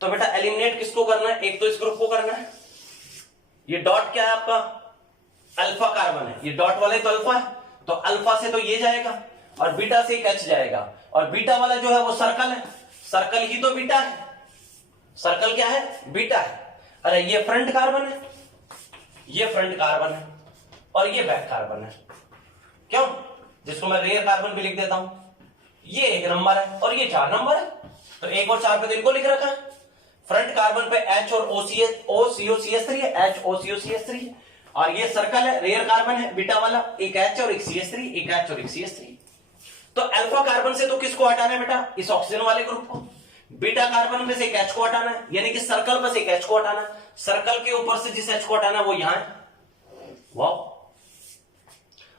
तो बेटा एलिमिनेट किसको करना है, एक तो इस ग्रुप को करना है। ये डॉट क्या है आपका, अल्फा कार्बन है, ये डॉट वाले तो अल्फा है, तो अल्फा से तो ये जाएगा और बीटा से एक H जाएगा, और बीटा वाला जो है वो सर्कल है, सर्कल ही तो बीटा है, सर्कल क्या है, बीटा है। अरे ये फ्रंट कार्बन है, ये फ्रंट कार्बन है, और ये बैक कार्बन है, क्यों, जिसको मैं रेयर कार्बन भी लिख देता हूं। ये 1 नंबर है और ये 4 नंबर है, तो 1 और 4 पे तो इनको लिख रखा है। फ्रंट कार्बन पे H और OCO-CH3 है, HOCO-CH3 है, और ये सर्कल है, रेयर कार्बन है बीटा वाला, एक H और एक CH3, एक H और एक CH3। तो अल्फा कार्बन से तो किसको हटाना है बेटा, इस ऑक्सीजन वाले ग्रुप को। बीटा कार्बन में से एक H को हटाना है, यानी कि सर्कल पर से एक H को हटाना है, सर्कल के ऊपर से जिस H को हटाना है वो यहां है। वाह,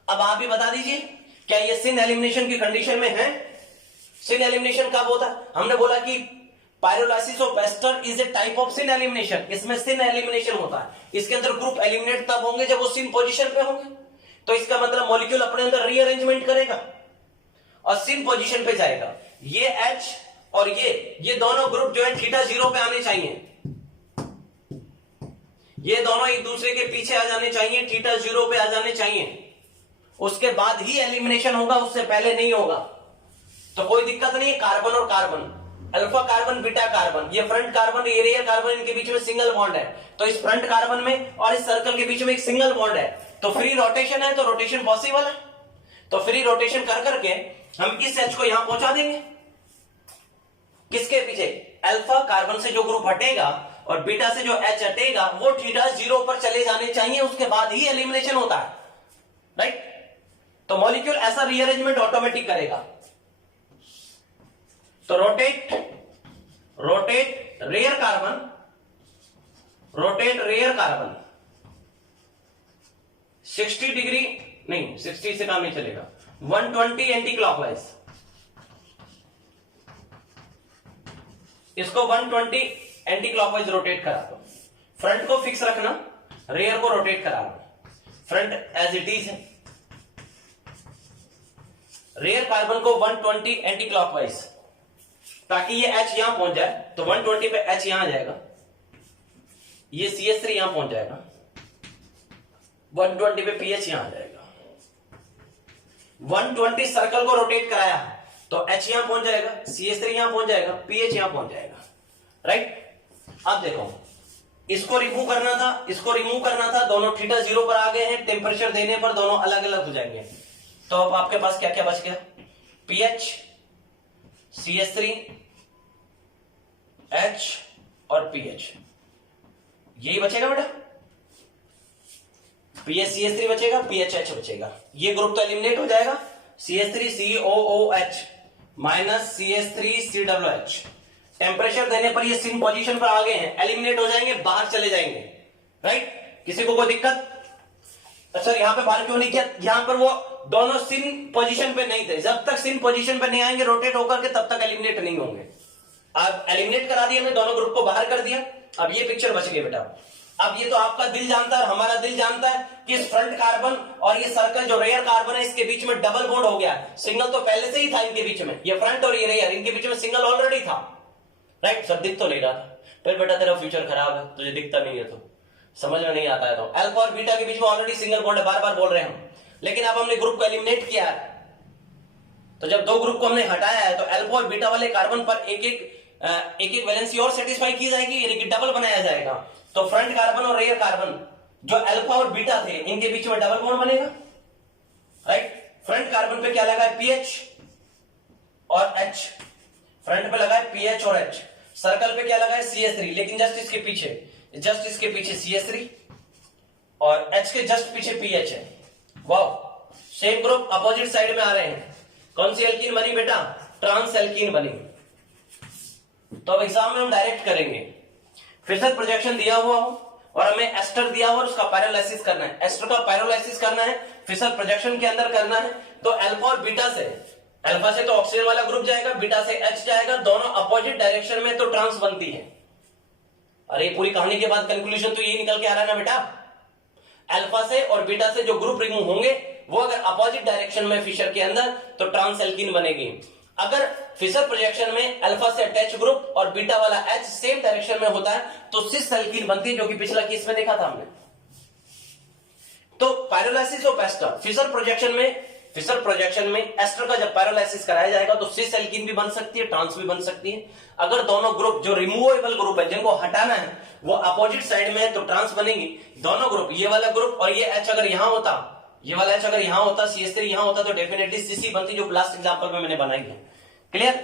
अब आप भी बता दीजिए क्या ये सिन एलिमिनेशन की कंडीशन में है। सिन एलिमिनेशन कब होता है, हमने बोला कि pyrolysis of ester is a type of syn elimination. इसमें सिन एलिमिनेशन होता है, इसके अंदर ग्रुप एलिमिनेट तब होंगे जब वो सिन पोजीशन पे होंगे। तो इसका मतलब मॉलिक्यूल अपने अंदर रीअरेंजमेंट करेगा और सिन पोजीशन पे जाएगा। ये H और ये दोनों ग्रुप जो है थीटा 0 पे आने चाहिए, ये दोनों एक दूसरे के पीछे आ जाने चाहिए, थीटा 0 पे आ जाने चाहिए, उसके बाद ही एलिमिनेशन होगा, उससे पहले नहीं होगा। तो कोई दिक्कत नहीं है। कार्बन और carbon, alpha carbon beta carbon, ये फ्रंट कार्बन ये रेयर कार्बन, इनके बीच में सिंगल बॉन्ड है, तो इस फ्रंट कार्बन में और इस सर्कल के बीच में एक सिंगल बॉन्ड है, तो फ्री रोटेशन है, तो रोटेशन पॉसिबल है। तो फ्री रोटेशन कर करके हम इस H को यहां पहुंचा देंगे, किसके पीछे, अल्फा कार्बन से जो ग्रुप हटेगा और बीटा से जो H हटेगा वो थीटा 0 पर चले जाने चाहिए, उसके बाद ही एलिमिनेशन होता है, राइट। तो मॉलिक्यूल ऐसा रीअरेंजमेंट ऑटोमेटिक करेगा। तो रोटेट रेयर कार्बन 60 डिग्री नहीं, 60 से काम नहीं चलेगा, 120 एंटी क्लॉकवाइज, इसको 120 एंटी क्लॉकवाइज रोटेट करा दो। फ्रंट को फिक्स रखना, रेयर को रोटेट करा दो, फ्रंट एज इट इज है। रेयर कार्बन को 120 एंटी क्लॉकवाइज, ताकि ये H यहां पहुंच जाए, तो 120 पे H यहां आ जाएगा, ये CH3 यहां पहुंच जाएगा, 120 पे pH यहां आ जाएगा। 120 सर्कल को रोटेट कराया तो H यहां पहुंच जाएगा, CH3 यहां पहुंच जाएगा, pH यहां पहुंच जाएगा, राइट। अब देखो इसको रिमूव करना था, इसको रिमूव करना था, दोनों थीटा 0 पर आ गए हैं, टेम्परेचर देने पर दोनों अलग अलग हो जाएंगे। तो अब आपके पास क्या क्या बच गया, pH, CH3, H और pH, यही बचेगा बेटा। pH CH3 बचेगा, pH H बचेगा, ये ग्रुप तो एलिमिनेट हो जाएगा। CH3 COOH minus CH3 COOH, temperature देने पर ये सिन पोजीशन पर आ गए हैं, एलिमिनेट हो जाएंगे, बाहर चले जाएंगे, राइट। किसी को कोई दिक्कत, अच्छा यहां पे बाहर क्यों नहीं किया, यहां पर वो दोनों सिन पोजीशन पे नहीं थे, जब तक सिन पोजीशन पे नहीं आएंगे रोटेट होकर के तब तक एलिमिनेट नहीं होंगे। अब एलिमिनेट करा दिया हमने, दोनों ग्रुप को बाहर कर दिया, अब ये पिक्चर बच गई बेटा। अब ये तो आपका दिल जानता है और हमारा दिल जानता है कि इस फ्रंट कार्बन और ये सर्कल जो रेयर कार्बन है इसके बीच में डबल बॉन्ड हो गया। सिग्नल तो पहले से ही था इनके बीच में, ये फ्रंट और ये रेयर, इनके बीच में सिग्नल ऑलरेडी था। राइट सर, दिख तो नहीं रहा था। फिर बेटा तेरा फ्यूचर खराब है, तुझे दिखता नहीं है तो समझ में नहीं आता है। तो अल्फा और बीटा के बीच में ऑलरेडी सिंगल बॉन्ड है, बार बार बोल रहे हैं हम। लेकिन अब हमने ग्रुप को एलिमिनेट किया है, तो जब दो ग्रुप को हमने हटाया है तो अल्फा और बीटा वाले कार्बन पर एक एक वैलेंसी और सेटिस्फाई की जाएगी, यानी कि डबल बनाया जाएगा। तो फ्रंट कार्बन और रेयर कार्बन जो अल्फा और बीटा थे इनके बीच में डबल बॉन्ड बनेगा। राइट, फ्रंट कार्बन पे क्या लगा है, पीएच और एच, फ्रंट पे लगा है पीएच और एच। सर्कल पे क्या लगा है, CH3, लेकिन जस्ट इसके पीछे CH3 और H के जस्ट पीछे PH है। वाह, सेम ग्रुप अपोजिट साइड में आ रहे हैं। कौन सी एल्कीन बनी बेटा, ट्रांस एल्कीन बनी। तो अब एग्जाम में हम डायरेक्ट करेंगे, फिशर प्रोजेक्शन दिया हुआ हो और हमें एस्टर दिया हुआ और उसका पैरालाइसिस करना है। एस्टर का पैरालाइसिस करना है, फिशर प्रोजेक्शन के अंदर करना है। तो अल्फा और बीटा से, अल्फा से तो ऑक्सीजन वाला ग्रुप जाएगा, बीटा से H जाएगा, दोनों अपोजिट डायरेक्शन में तो ट्रांस बनती है। अरे पूरी कहानी के बाद कंक्लूजन तो ये निकल के आ रहा है ना बेटा, अल्फा से और बीटा से जो ग्रुप रिमूव होंगे वो अगर अपोजिट डायरेक्शन में फिशर के अंदर तो ट्रांस एल्कीन बनेगी। अगर फिशर प्रोजेक्शन में अल्फा से अटैच ग्रुप और बीटा वाला H सेम डायरेक्शन में होता है तो सिस एल्कीन बनती है, जो कि पिछला केस में देखा था हमने। तो pyrolysis of ester, Fischer projection में एस्टर का जब पैरालाइसिस कराया जाएगा तो सिस एल्कीन भी बन सकती है, ट्रांस भी बन सकती है। अगर दोनों ग्रुप जो रिमूवेबल ग्रुप है जिनको हटाना है वो अपोजिट साइड में है तो ट्रांस बनेगी। दोनों ग्रुप, ये वाला ग्रुप और ये H अगर यहां होता, ये वाला H अगर यहां होता, CH3 यहां होता तो डेफिनेटली सिस ही बनती, जो लास्ट एग्जांपल में मैंने बनाई है। क्लियर?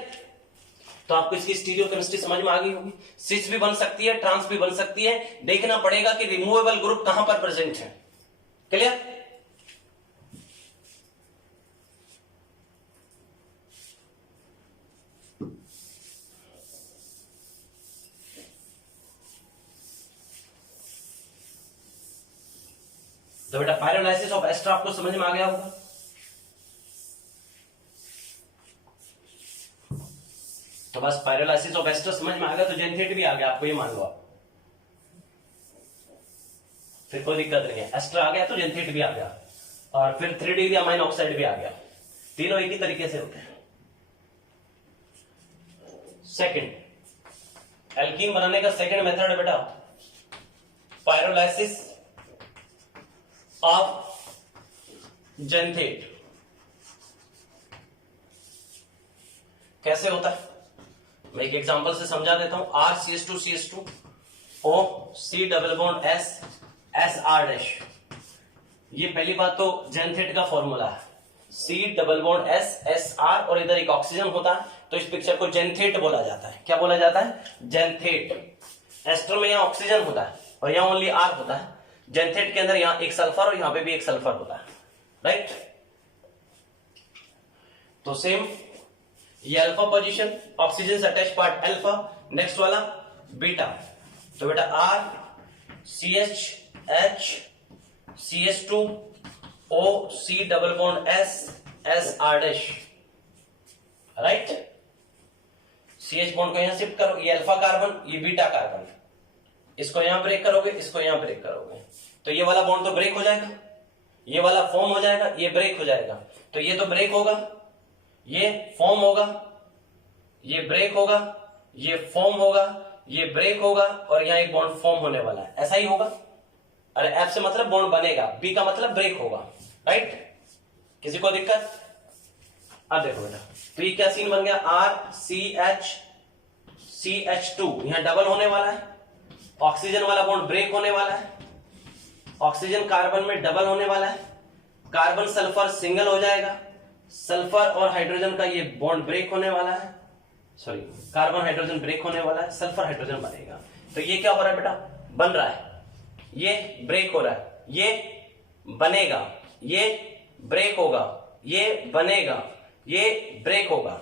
तो आपको इसकी स्टीरियोकेमिस्ट्री समझ में आ गई होगी। सिस भी बन सकती है, ट्रांस भी बन सकती है, देखना पड़ेगा कि रिमूवेबल ग्रुप कहां पर प्रेजेंट है। क्लियर? तो बेटा पैरालाइसिस ऑफ एस्टर आपको समझ में आ गया होगा। तो बस पैरालाइसिस ऑफ एस्टर समझ में आ गया तो जेनथेट भी आ गया, आपको ये मान लो आप, फिर कोई दिक्कत नहीं है। एस्टर आ गया तो जेनथेट भी आ गया और फिर 3 डिग्री अमाइन ऑक्साइड भी आ गया। तीनों एक ही तरीके से होते हैं। सेकंड, एल्कीन बनाने का सेकंड मेथड है बेटा पैरालाइसिस ऑफ जेनथेट। कैसे होता है मैं एक एग्जांपल से समझा देता हूं। RCH2CH2 O C double bond S SR'। ये पहली बात तो जेनथेट का फॉर्मूला है, C double bond S SR और इधर एक ऑक्सीजन होता है तो इस पिक्चर को जेनथेट बोला जाता है। क्या बोला जाता है? जेनथेट। एस्टर में यहां ऑक्सीजन होता है और यहां ओनली R होता है। जेनथेट के अंदर यहां एक सल्फर और यहां पे भी एक सल्फर होता है। राइट, तो सेम ये अल्फा पोजीशन, ऑक्सीजन से अटैच पार्ट अल्फा, नेक्स्ट वाला बीटा। तो बेटा R CH H CH2 O C double bond S SR'। Right, CH bond को यहां शिफ्ट करो, ये अल्फा कार्बन, ये बीटा कार्बन, इसको यहां ब्रेक करोगे, इसको यहां ब्रेक करोगे तो ये वाला बॉन्ड तो ब्रेक हो जाएगा, ये वाला फॉर्म हो जाएगा, ये ब्रेक हो जाएगा। तो ये तो ब्रेक होगा, ये फॉर्म होगा, ये ब्रेक होगा, ये फॉर्म होगा, ये ब्रेक होगा और यहां एक बॉन्ड फॉर्म होने वाला है। ऐसा ही होगा। अरे F से मतलब बॉन्ड बनेगा, B का मतलब ब्रेक होगा। राइट, किसी को दिक्कत? अब देखो बेटा, तो ये क्या सीन बन गया, RCH CH2 यहां डबल होने वाला है, ऑक्सीजन वाला बॉन्ड ब्रेक होने वाला है, ऑक्सीजन कार्बन में डबल होने वाला है, कार्बन सल्फर सिंगल हो जाएगा, सल्फर और हाइड्रोजन का ये बॉन्ड ब्रेक होने वाला है, सॉरी कार्बन हाइड्रोजन ब्रेक होने वाला है, सल्फर हाइड्रोजन बनेगा। तो ये क्या हो रहा है बेटा, बन रहा है, ये ब्रेक हो रहा है, ये बनेगा, ये ब्रेक होगा, ये बनेगा, ये ब्रेक होगा।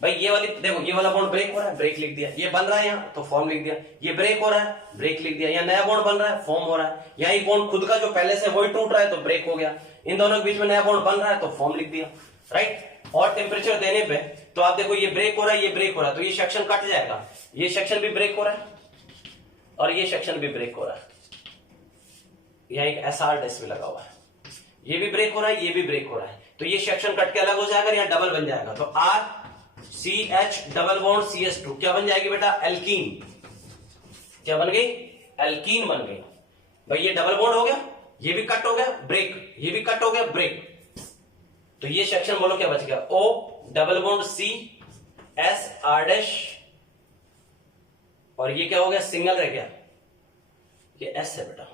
भाई ये वाली देखो, ये वाला बॉन्ड ब्रेक हो रहा है, ब्रेक लिख दिया, ये बन रहा है यहाँ तो फॉर्म लिख दिया, ये ब्रेक हो रहा है, ब्रेक लिख दिया, यहाँ नया बॉन्ड बन रहा है, फॉर्म हो रहा है, यहाँ एक बॉन्ड खुद का जो पहले से वही टूट रहा है तो ब्रेक हो गया, इन दोनों के बीच में नया बॉन्ड बन रहा है तो फॉर्म लिख दिया। राइट, और टेम्परेचर देने पे तो आप देखो ये ब्रेक हो रहा है, ये ब्रेक हो रहा है तो ये सेक्शन कट जाएगा, ये सेक्शन भी ब्रेक हो रहा है और ये सेक्शन भी ब्रेक हो रहा है। यहाँ एक SR डैश भी लगा हुआ है, ये भी ब्रेक हो रहा है, ये भी ब्रेक हो रहा है, तो ये सेक्शन कट के अलग हो जाएगा, यहाँ डबल बन जाएगा, तो RCH डबल बॉन्ड CH2 क्या बन जाएगी बेटा? एल्कीन। क्या बन गई? एल्कीन बन गई। भाई ये डबल बॉन्ड हो गया, ये भी कट हो गया, ब्रेक, ये भी कट हो गया, ब्रेक, तो ये सेक्शन बोलो क्या बच गया? O double bond C S R dash, और ये क्या हो गया? सिंगल रह गया, ये S है बेटा,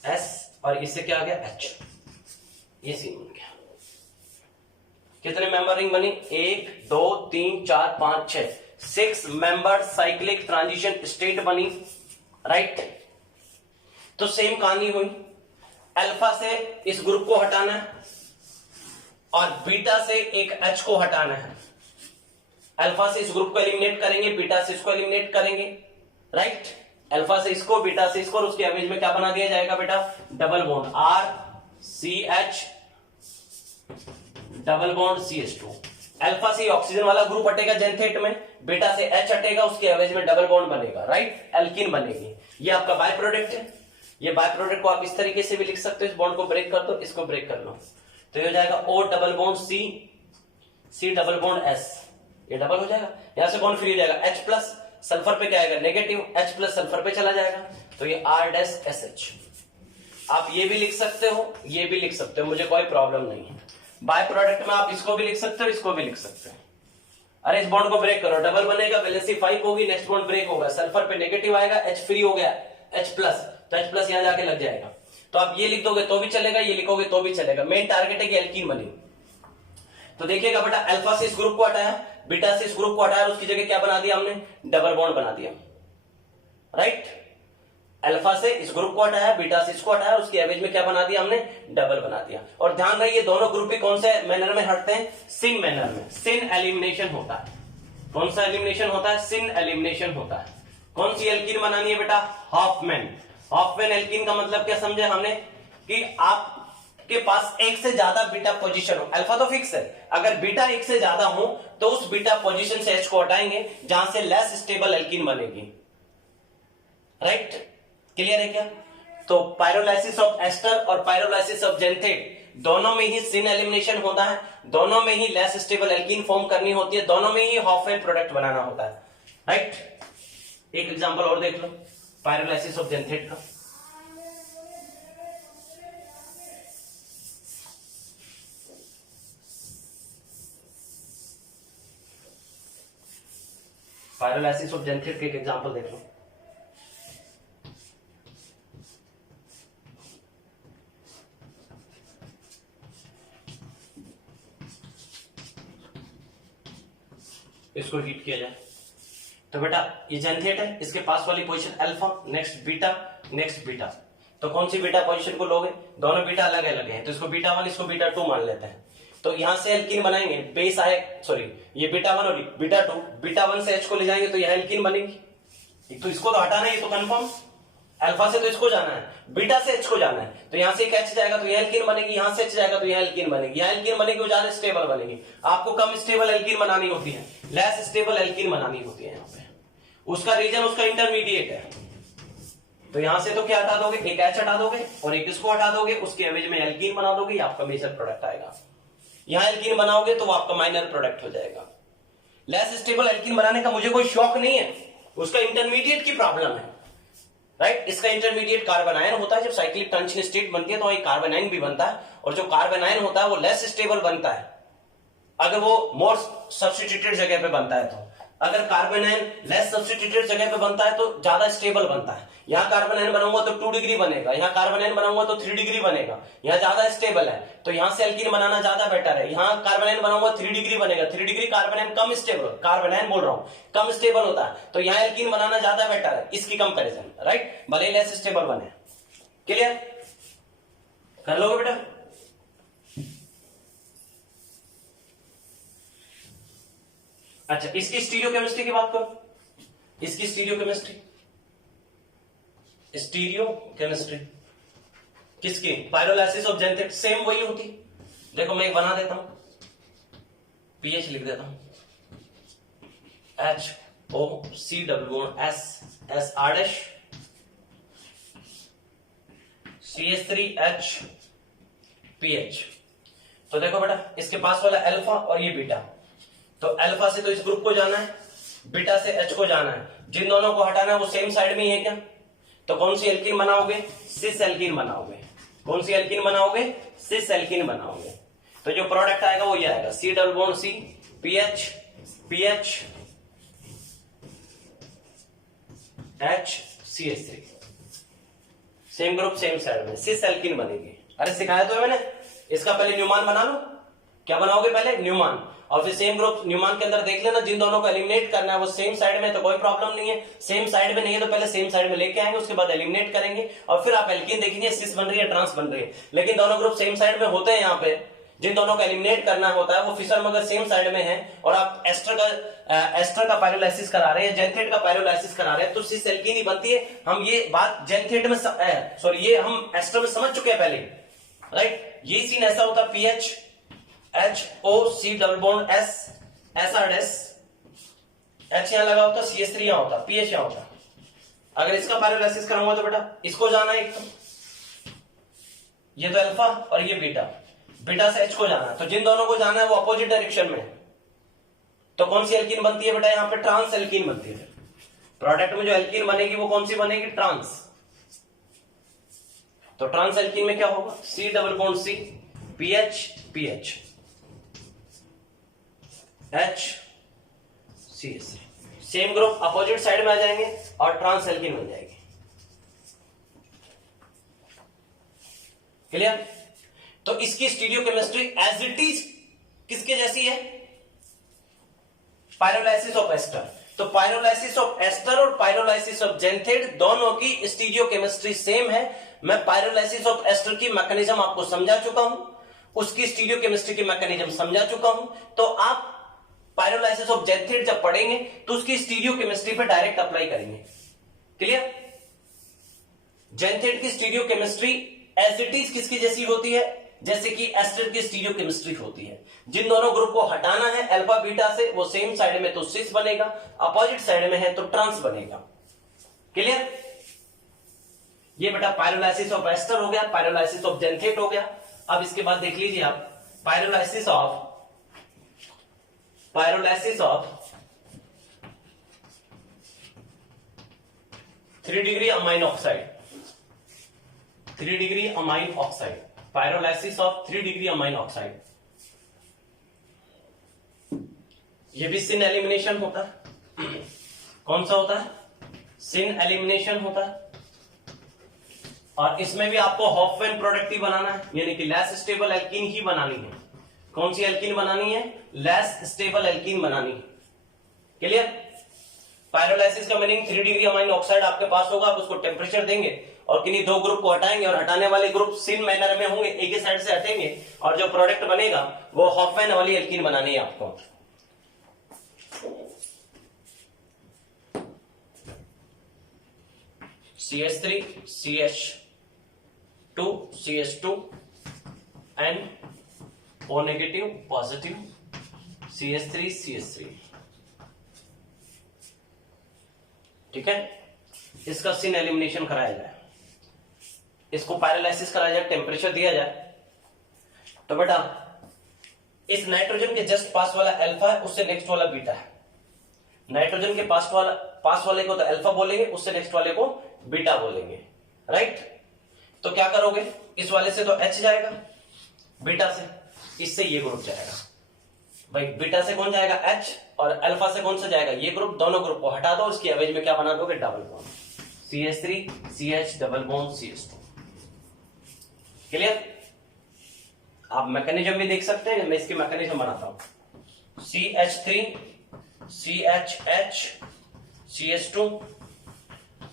S, और इससे क्या आ गया? H, ये सीन बन गया। कितने मेंबर रिंग बनी? 1 2 3 4 5 6, 6 मेंबर साइक्लिक ट्रांजिशन स्टेट बनी, राइट। तो सेम कहानी हुई, अल्फा से इस ग्रुप को हटाना है और बीटा से एक H को हटाना है। अल्फा से इस ग्रुप को एलिमिनेट करेंगे, बीटा से इसको एलिमिनेट करेंगे, राइट। अल्फा से इसको, बीटा से इसको, और उसके एवरेज में क्या बना दिया जाएगा बेटा? Double bond RCH double bond CH2। Alpha से ऑक्सीजन वाला ग्रुप हटेगा जेंथेट में, बीटा से H हटेगा, उसके एवरेज में डबल बॉन्ड बनेगा, राइट, एल्कीन बनेगी। ये आपका बाय प्रोडक्ट है। ये बाय प्रोडक्ट को आप इस तरीके से भी लिख सकते हो, इस बॉन्ड को ब्रेक कर दो, इसको ब्रेक कर लो, तो ये हो जाएगा O double bond C double bond S, ये डबल हो जाएगा, यहां से बॉन्ड फ्री हो जाएगा, H प्लस सल्फर पे क्या आएगा? नेगेटिव, H प्लस सल्फर पे चला जाएगा, तो ये R डैश SH। आप ये भी लिख सकते हो, ये भी लिख सकते हो, मुझे कोई प्रॉब्लम नहीं है। बाय प्रोडक्ट में आप इसको भी लिख सकते हो, इसको भी लिख सकते हो। अरे इस बॉन्ड को ब्रेक करो, डबल बनेगा, वैलेंसी 5 होगी, नेक्स्ट बॉन्ड ब्रेक होगा, सल्फर पे नेगेटिव आएगा, H फ्री हो गया, H प्लस, तो H प्लस यहां जाके लग जाएगा, तो आप ये लिख दोगे तो भी चलेगा, ये लिखोगे तो भी चलेगा। मेन टारगेट है कि एल्कीन बनी। तो देखिएगा बेटा, अल्फा से इस ग्रुप को हटाया, बीटा से इस ग्रुप को हटाया, उसकी जगह क्या बना दिया हमने? डबल बॉन्ड बना दिया, राइट। अल्फा से इस ग्रुप को हटाया, बीटा से इसको हटाया, उसके एवरेज में क्या बना दिया हमने? डबल बना दिया। और ध्यान रहे ये दोनों ग्रुप भी कौन से मैनर में हटते हैं? सिन मैनर में। सिन एलिमिनेशन होता है। कौन सा एलिमिनेशन होता है? सिन एलिमिनेशन होता है। कौन सी एल्कीन बनानी है बेटा? हॉफमैन। हॉफमैन एल्कीन का मतलब क्या समझे हमने? कि आपके पास एक से ज्यादा बीटा पोजीशन हो, अल्फा तो फिक्स है, अगर बीटा एक से ज्यादा हो तो उस बीटा पोजीशन से H को हटाएंगे जहां से लेस स्टेबल एल्कीन बनेगी, राइट। क्लियर है क्या? तो पायरोलाइसिस ऑफ एस्टर और पायरोलाइसिस ऑफ जेंथेट दोनों में ही सिन एलिमिनेशन होता है, दोनों में ही लेस स्टेबल एल्कीन फॉर्म करनी होती है, दोनों में ही हॉफमैन प्रोडक्ट बनाना होता है, राइट। एक एग्जांपल और देख लो पायरोलाइसिस ऑफ जेंथेट का। पायरोलाइसिस ऑफ जेंथेट के एक एग्जांपल देख लो। इसको हीट किया जाए तो बेटा ये जेंथेट है, इसके पास वाली position alpha, next beta, next beta. तो कौन सी बीटा पोजीशन को लोगे? दोनों बीटा अलग अलग है, तो इसको बीटा 1 इसको बीटा 2 मान लेते हैं। तो यहां से एल्कीन बनाएंगे, बेस आए, सॉरी ये बीटा 1 और बीटा 2, बीटा 1 से H को ले जाएंगे तो यह एल्कीन बनेगी। तो इसको तो हटाना है, ये तो कंफर्म। अल्फा से तो इसको जाना है, बीटा से H को जाना है, तो यहां से एक H जाएगा तो यह एल्कीन बनेगी, यहां से H जाएगा तो यह एल्कीन बनेगी, यह एल्कीन बनेगी, वो ज्यादा स्टेबल बनेगी। आपको कम स्टेबल एल्कीन बनानी होती है, लेस स्टेबल एल्कीन बनानी होती है। यहाँ पे उसका रीजन उसका इंटरमीडिएट है, तो यहां से तो क्या हटा दोगे? एक H हटा दोगे और एक इसको हटा दोगे, उसके एवरेज में एल्कीन बना दोगे, ये आपका मेजर प्रोडक्ट आएगा। यहां एल्कीन बनाओगे तो वो आपका माइनर प्रोडक्ट हो जाएगा। लेस स्टेबल एल्कीन बनाने का मुझे कोई शौक नहीं है, उसका इंटरमीडिएट की प्रॉब्लम है, राइट। इसका इंटरमीडिएट कार्बोनाइन होता है, जब साइक्लिक ट्रांजिशन स्टेट बनती है तो वही कार्बोनाइन भी बनता है, और जो कार्बोनाइन होता है वो लेस स्टेबल बनता है अगर वो मोर सब्स्टिट्यूटेड जगह पे बनता है। तो अगर कार्बोनाइन लेस सब्स्टिट्यूटेड जगह पे बनता है तो ज्यादा स्टेबल बनता है। यहां कार्बोनाइन बनाऊंगा तो 2 डिग्री बनेगा, यहां कार्बोनाइन बनाऊंगा तो 3 डिग्री बनेगा, यहां ज्यादा स्टेबल है, तो यहां से एल्कीन बनाना ज्यादा बेटर है। यहां कार्बोनाइन बनाऊंगा 3 डिग्री बनेगा, 3 डिग्री कार्बोनाइन कम स्टेबल, कार्बोनाइन बोल रहा हूं, कम स्टेबल होता है, तो यहां एल्कीन बनाना ज्यादा बेटर है इसकी कंपेरिजन, राइट, भले लेस स्टेबल बने। क्लियर? कर लोगे बेटा? अच्छा, इसकी स्टीरियोकेमिस्ट्री की बात करो। इसकी स्टीरियोकेमिस्ट्री, स्टीरियोकेमिस्ट्री किसकी? पायरोलाइसिस ऑफ जेंथेट, सेम वही होती। देखो मैं एक बना देता हूं, पीएच लिख देता हूं, HOC double bond S S R dash CH3HPH। तो देखो बेटा, इसके पास वाला अल्फा और ये बीटा, तो अल्फा से तो इस ग्रुप को जाना है, बीटा से H को जाना है। जिन दोनों को हटाना है वो सेम साइड में ही है क्या? तो कौन सी एल्कीन बनाओगे? सिस एल्कीन बनाओगे। कौन सी एल्कीन बनाओगे? सिस एल्कीन बनाओगे। तो जो प्रोडक्ट आएगा वो ये आएगा, C double bond C, PH PH H CH3, same group same side में, सिस एल्कीन बनेगी। अरे सिखाया तो है मैंने, इसका पहले न्यूमान बना लो। क्या बनाओगे? पहले न्यूमान, और फिर सेम ग्रुप न्यूमान के अंदर देख लेना, जिन दोनों को एलिमिनेट करना है वो सेम साइड में, तो कोई प्रॉब्लम नहीं है। सेम साइड में नहीं है तो पहले सेम साइड में लेके आएंगे, उसके बाद एलिमिनेट करेंगे, और फिर आप एल्कीन देखेंगे सिस बन रही है ट्रांस बन रही है। लेकिन दोनों ग्रुप सेम साइड में होते हैं। यहाँ पे जिन दोनों को एलिमिनेट करना होता है वो फिशर मगर सेम साइड में है, और आप एस्टर का पायरोलाइसिस करा रहे हैं, जेंथेट का पायरोलाइसिस करा रहे हैं, तो सिस एल्कीन ही बनती है। हम ये बात जेंथेट में सॉरी ये हम एस्टर में समझ चुके हैं पहले, राइट। ये सीन ऐसा होता है, PH HOC double bond S SR H यहां लगा होता, CH3 यहां होता, PH यहां होता। अगर इसका पायरोलाइसिस करूंगा तो बेटा इसको जाना है, एक तो ये तो अल्फा और ये बीटा, बीटा से H को जाना है, तो जिन दोनों को जाना है वो अपोजिट डायरेक्शन में है। तो कौन सी एल्कीन बनती है बेटा? यहां पे ट्रांस एल्कीन बनती है। प्रोडक्ट में जो एल्कीन बनेगी वो कौन सी बनेगी? ट्रांस। तो ट्रांस एल्कीन में क्या होगा? C double bond C, PH PH H CH3, same group opposite side में आ जाएंगे और ट्रांस एल्कीन बन जाएगी। क्लियर? तो इसकी स्टीरियोकेमिस्ट्री एज इट इज किसके जैसी है? Pyrolysis of ester. तो पायरोलाइसिस ऑफ एस्टर और पायरोलाइसिस ऑफ जेंथेट दोनों की स्टीरियोकेमिस्ट्री सेम है। मैं पायरोलाइसिस ऑफ एस्टर की मैकेनिज्म आपको समझा चुका हूं, उसकी स्टीरियोकेमिस्ट्री की मैकेनिज्म समझा चुका हूं। तो आप पायरोलाइसिस ऑफ जेंथेट जब पढ़ेंगे तो उसकी स्टीरियोकेमिस्ट्री पे डायरेक्ट अप्लाई करेंगे। क्लियर? जेंथेट की स्टीरियोकेमिस्ट्री एज इट इज किसकी जैसी होती है? जैसे कि एस्टर की स्टीरियोकेमिस्ट्री होती है। जिन दोनों ग्रुप को हटाना है अल्फा बीटा से, वो सेम साइड में तो सिस बनेगा, अपोजिट साइड में है तो ट्रांस बनेगा। क्लियर? ये बेटा पायरोलाइसिस ऑफ एस्टर हो गया, पायरोलाइसिस ऑफ जेंथेट हो गया। अब इसके बाद देख लीजिए आप pyrolysis of 3 degree amine oxide, 3 degree amine oxide, pyrolysis of 3 degree amine oxide. ये भी सिन एलिमिनेशन होता है। कौन सा होता है? सिन एलिमिनेशन होता है। और इसमें भी आपको हॉफमैन प्रोडक्ट ही बनाना है, यानी कि लेस स्टेबल एल्कीन ही बनानी है। कौन सी एल्कीन बनानी है? लेस स्टेबल एल्कीन बनानी है। क्लियर? पायरोलाइसिस का मीनिंग 3 डिग्री अमाइन ऑक्साइड आपके पास होगा, आप उसको टेम्परेचर देंगे और किन्हीं दो ग्रुप को हटाएंगे, और हटाने वाले ग्रुप सिन मैनर में होंगे, एक ही साइड से हटेंगे, और जो प्रोडक्ट बनेगा वो हॉफमैन वाली एल्कीन बनानी है आपको। CH3 CH2 CH2 and O negative positive CH3 CH3। ठीक है? इसका सिन एलिमिनेशन कराया जाए, इसको पायरोलाइसिस कराया जाए, टेम्परेचर दिया जाए। तो बेटा इस नाइट्रोजन के जस्ट पास वाला अल्फा है, उससे नेक्स्ट वाला बीटा है। नाइट्रोजन के पास वाले को तो अल्फा बोलेंगे, उससे नेक्स्ट वाले को बीटा बोलेंगे, राइट। तो क्या करोगे? इस वाले से तो H जाएगा, बीटा से इससे ये ग्रुप जाएगा। भाई बीटा से कौन जाएगा? H, और अल्फा से कौन सा जाएगा? ये ग्रुप। दोनों ग्रुप को हटा दो, उसकी एवरेज में क्या बना दोगे? Double bond CH3 CH double bond CH2। Clear? आप मैकेनिज्म भी देख सकते हैं, मैं इसकी मैकेनिज्म बनाता हूं। CH3 CHH CH2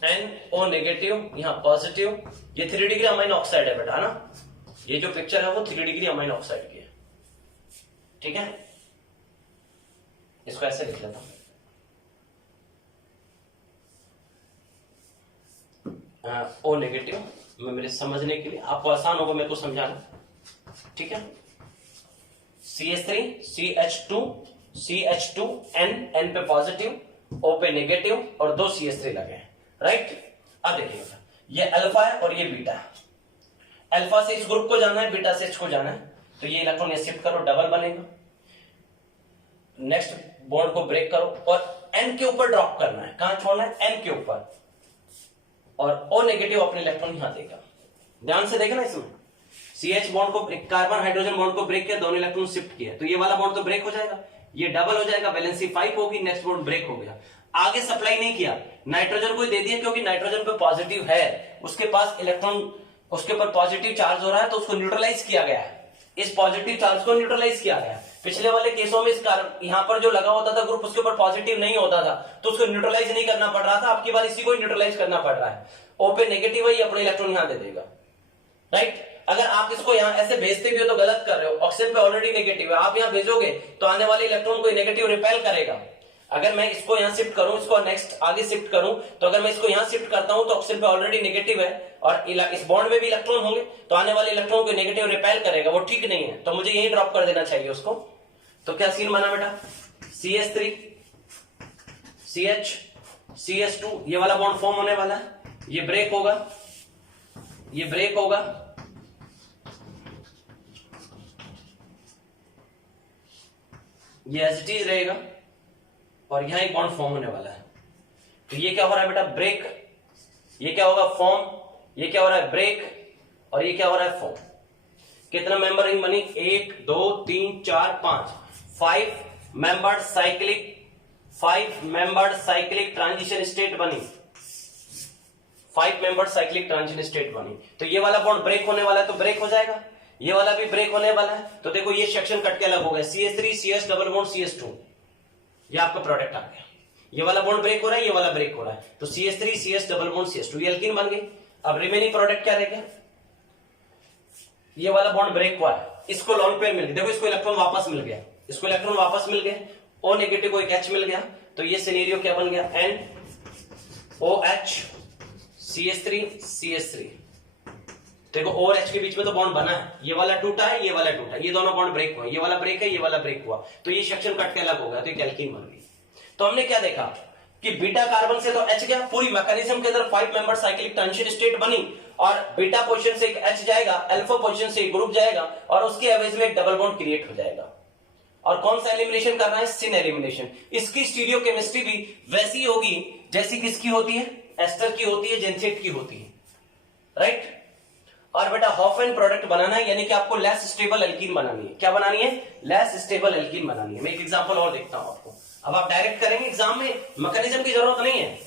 NO negative, यहां पॉजिटिव। ये 3 डिग्री अमाइन ऑक्साइड है बेटा, ना? ये जो पिक्चर है वो 3 डिग्री अमाइन ऑक्साइड की है। ठीक है? इसको ऐसे लिख लेता हूं, O नेगेटिव, मेरे समझने के लिए आपको आसान होगा मेरे को समझाना। ठीक है? CH3 CH2 CH2 N पे पॉजिटिव, O पे नेगेटिव, और 2 CH3 लगे हैं, राइट। अब देखिएगा, ये अल्फा है और ये बीटा है। अल्फा से इस ग्रुप को जाना है, बीटा से एच को जाना है, तो ये इलेक्ट्रॉन ये शिफ्ट करो, डबल बनेगा। नेक्स्ट बॉन्ड को ब्रेक करो और एन के ऊपर ड्रॉप करना है। कहां छोड़ना है? एन के ऊपर। और ओ नेगेटिव अपने इलेक्ट्रॉन यहां देगा। ध्यान से देखना इसमें, CH बॉन्ड को, कार्बन हाइड्रोजन बॉन्ड को ब्रेक किया, दोनों इलेक्ट्रॉन शिफ्ट किया, तो ये वाला बॉन्ड तो ब्रेक हो जाएगा, ये डबल हो जाएगा, वैलेंसी 5 होगी, नेक्स्ट बॉन्ड ब्रेक हो गया। आगे सप्लाई नहीं किया, नाइट्रोजन को दे दिया, क्योंकि नाइट्रोजन पे पॉजिटिव है, उसके पास इलेक्ट्रॉन, उसके ऊपर पॉजिटिव चार्ज हो रहा है, तो उसको न्यूट्रलाइज किया गया है, इस पॉजिटिव चार्ज को न्यूट्रलाइज किया गया। पिछले वाले केसों में इस कारण यहां पर जो लगा होता था ग्रुप, उसके ऊपर पॉजिटिव नहीं होता था, तो उसको न्यूट्रलाइज नहीं करना पड़ रहा था, आपकी बार इसी को न्यूट्रलाइज करना पड़ रहा है। ओ पे नेगेटिव है, ये अपने इलेक्ट्रॉन यहां दे देगा, राइट। अगर आप इसको यहां ऐसे भेजते भी हो तो गलत कर रहे हो, ऑक्सीजन पे ऑलरेडी नेगेटिव है, आप यहां भेजोगे तो आने वाले इलेक्ट्रॉन को नेगेटिव रिपेल करेगा। अगर मैं इसको यहां शिफ्ट करूं, इसको नेक्स्ट आगे शिफ्ट करूं, तो अगर मैं इसको यहां शिफ्ट करता हूं तो ऑक्सीजन पे ऑलरेडी नेगेटिव है और इस बॉन्ड में भी इलेक्ट्रॉन होंगे, तो आने वाले इलेक्ट्रॉन को नेगेटिव रिपेल करेगा, वो ठीक नहीं है, तो मुझे यही ड्रॉप कर देना चाहिए उसको। तो क्या सीन बना बेटा? CH3 CH CS2, ये वाला बॉन्ड फॉर्म होने वाला है, ये ब्रेक होगा, ये ब्रेक होगा, ये एज इट इज रहेगा और यहां एक बॉन्ड फॉर्म होने वाला है। तो ये क्या हो रहा है बेटा? ब्रेक। ये क्या होगा? फॉर्म। ये क्या हो रहा है? ब्रेक। और ये क्या हो रहा है? फॉर्म। कितना मेंबर रिंग बनी? 1 2 3 4 5 5 मेंबर्ड साइक्लिक ट्रांजिशन स्टेट बनी, 5 मेंबर्ड साइक्लिक ट्रांजिशन स्टेट बनी। तो ये वाला बॉन्ड ब्रेक होने वाला है, तो ब्रेक हो जाएगा, ये वाला भी ब्रेक होने वाला है, तो देखो ये सेक्शन कट के अलग हो गया, CH3 CH double bond CH2, ये आपका प्रोडक्ट आ गया। ये वाला बॉन्ड ब्रेक हो रहा है, ये वाला ब्रेक हो रहा है, तो CH3 CH double bond CH2, ये एल्कीन बन गई। अब रिमेनिंग प्रोडक्ट क्या रह गया? ये वाला बॉन्ड ब्रेक हुआ है, इसको लॉन्ग पेयर मिल गया, देखो इसको इलेक्ट्रॉन वापस मिल गया, इसको इलेक्ट्रॉन वापस मिल गया, O नेगेटिव को एक H मिल गया, तो ये सिनेरियो क्या बन गया? NOH CH3 CH3। देखो O और H के बीच में तो बॉन्ड बना है, ये वाला टूटा है, ये वाला टूटा, ये दोनों बॉन्ड ब्रेक हुआ, ये वाला ब्रेक है, ये वाला ब्रेक हुआ, तो ये सेक्शन कट के अलग हो गया, तो एक एल्कीन बन गई। तो हमने क्या देखा कि बीटा कार्बन से तो H गया, पूरी मैकेनिज्म के अंदर 5 मेंबर साइक्लिक ट्रांजिशन स्टेट बनी, और बीटा पोजीशन से एक H जाएगा, अल्फा पोजीशन से एक ग्रुप जाएगा, और उसके एवरेज में एक डबल बॉन्ड क्रिएट हो जाएगा। और कौन सा एलिमिनेशन करना है? सिन एलिमिनेशन। इसकी स्टीरियो केमिस्ट्री भी वैसी होगी जैसी किसकी होती है? एस्टर की होती है, जेंसेट की होती है, राइट। और बेटा हॉफमैन प्रोडक्ट बनाना है, यानी कि आपको लेस स्टेबल एल्कीन बनानी है। क्या बनानी है? लेस स्टेबल एल्कीन बनानी है। मैं एक एग्जांपल और देखता हूं आपको, अब आप डायरेक्ट करेंगे एग्जाम में, मैकेनिज्म की जरूरत नहीं है,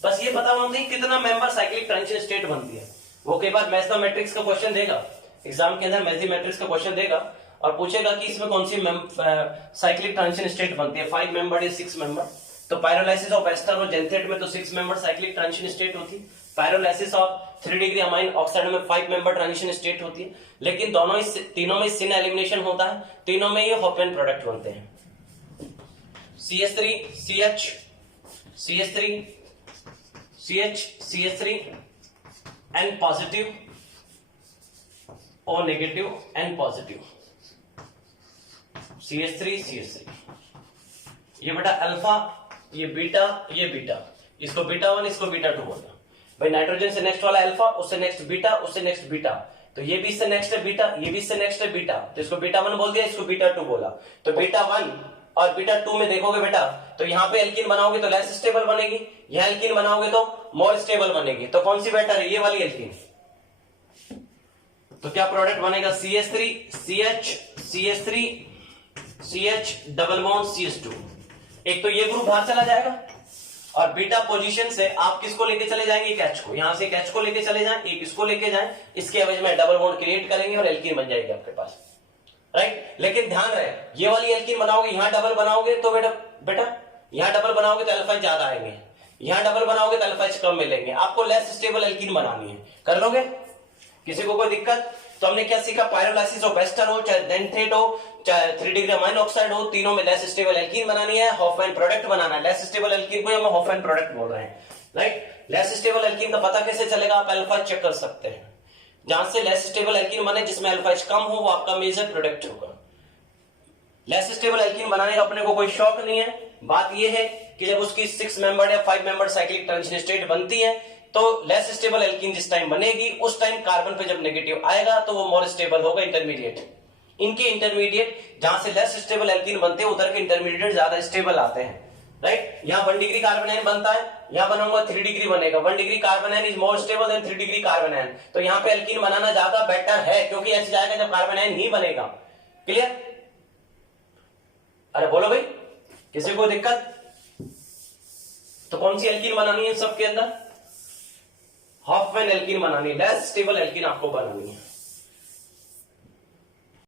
बस ये पता होना चाहिए कितना मेंबर साइक्लिक ट्रांजिशन स्टेट बनती है। वो कई बार मैथमेटिक्स का क्वेश्चन देगा एग्जाम के अंदर, मैथमेटिक्स का क्वेश्चन देगा और पूछेगा कि इसमें कौन सी साइक्लिक ट्रांजिशन स्टेट बनती है, 5 मेंबर या 6 मेंबर। तो पायरोलाइसिस ऑफ एस्टर और जेंथेट में तो 6 मेंबर साइक्लिक ट्रांजिशन स्टेट होती है, pyrolysis of 3 degree amine oxide में 5 मेंबर ट्रांजिशन स्टेट होती है, लेकिन तीनों में सिन एलिमिनेशन होता है, तीनों में ये हॉफमैन प्रोडक्ट बनते हैं। CH3 CH CH3 CH CH3 N positive O negative N positive CH3 CH3। ये बेटा अल्फा, ये बीटा, ये बीटा, इसको बीटा 1, इसको बीटा 2 बोलते हैं। भाई नाइट्रोजन से नेक्स्ट वाला अल्फा, उससे नेक्स्ट बीटा, उससे नेक्स्ट बीटा, तो ये भी इससे नेक्स्ट है बीटा, ये भी इससे नेक्स्ट है बीटा, तो इसको बीटा 1 बोल दिया, इसको बीटा 2 बोला। तो बीटा 1 और बीटा 2 में देखोगे बेटा, तो यहाँ पे एल्कीन बनाओगे तो लेस स्टेबल बनेगी, यहाँ एल्कीन बनाओगे तो मोर स्टेबल बनेगी। तो कौन सी बेटर है? ये वाली एल्कीन। तो क्या प्रोडक्ट बनेगा? CH3 CH CH3 CH double bond CH2। एक तो ये ग्रुप बाहर चला जाएगा, और बीटा पोजीशन से आप किसको लेके चले जाएंगे? एक H को, यहां से एक H को लेके चले जाएं, एक इसको लेके जाएं, इसके एवरेज में डबल बॉन्ड क्रिएट करेंगे और एल्कीन बन जाएगी आपके पास, राइट। लेकिन ध्यान रहे, ये वाली एल्कीन बनाओगे, यहां डबल बनाओगे तो बेटा यहां डबल बनाओगे तो अल्फा ज्यादा आएंगे, यहां डबल बनाओगे तो अल्फा कम मिलेंगे। आपको लेस स्टेबल एल्कीन बनानी है, कर लोगे? किसी को कोई दिक्कत? तो हमने क्या सीखा? पायरोलाइसिस ऑफ एस्टर हो, चाहे जेंथेट हो, चाहे 3 डिग्री अमाइन ऑक्साइड हो, तीनों में लेस स्टेबल एल्कीन बनानी है, हॉफमैन प्रोडक्ट बनाना है। लेस स्टेबल एल्कीन को हम हॉफमैन प्रोडक्ट बोल रहे हैं, राइट। लेस स्टेबल एल्कीन का पता कैसे चलेगा? आप अल्फा चेक कर सकते हैं, जहां से लेस स्टेबल एल्कीन बने जिसमें अल्फा कम हो, वो आपका मेजर प्रोडक्ट होगा। लेस स्टेबल एल्कीन बनाने का अपने को कोई शौक नहीं है, बात यह है कि जब उसकी 6 मेंबर या 5 मेंबर साइक्लिक ट्रांजिशन स्टेट बनती है तो लेस स्टेबल एल्कीन जिस टाइम बनेगी उस टाइम कार्बन पे जब नेगेटिव आएगा तो वो मोर स्टेबल होगा इंटरमीडिएट। इनके इंटरमीडिएट जहां से लेस स्टेबल एल्कीन बनते हैं उधर के इंटरमीडिएट ज्यादा स्टेबल आते हैं, राइट। यहां 1 डिग्री कार्बन आयन बनता है, यहां बनाऊंगा 3 डिग्री बनेगा। 1 degree carbon ion is more stable then 3 degree carbon ion, तो यहां पे एल्कीन बनाना ज्यादा बेटर है क्योंकि ऐसे जाएगा जब कार्बन आयन ही बनेगा। क्लियर? अरे बोलो भाई, किसी को दिक्कत? तो कौन सी एल्कीन बनानी है सबके अंदर? हाफमैन एल्कीन बनानी है, लेस स्टेबल एल्कीन आपको बनानी है।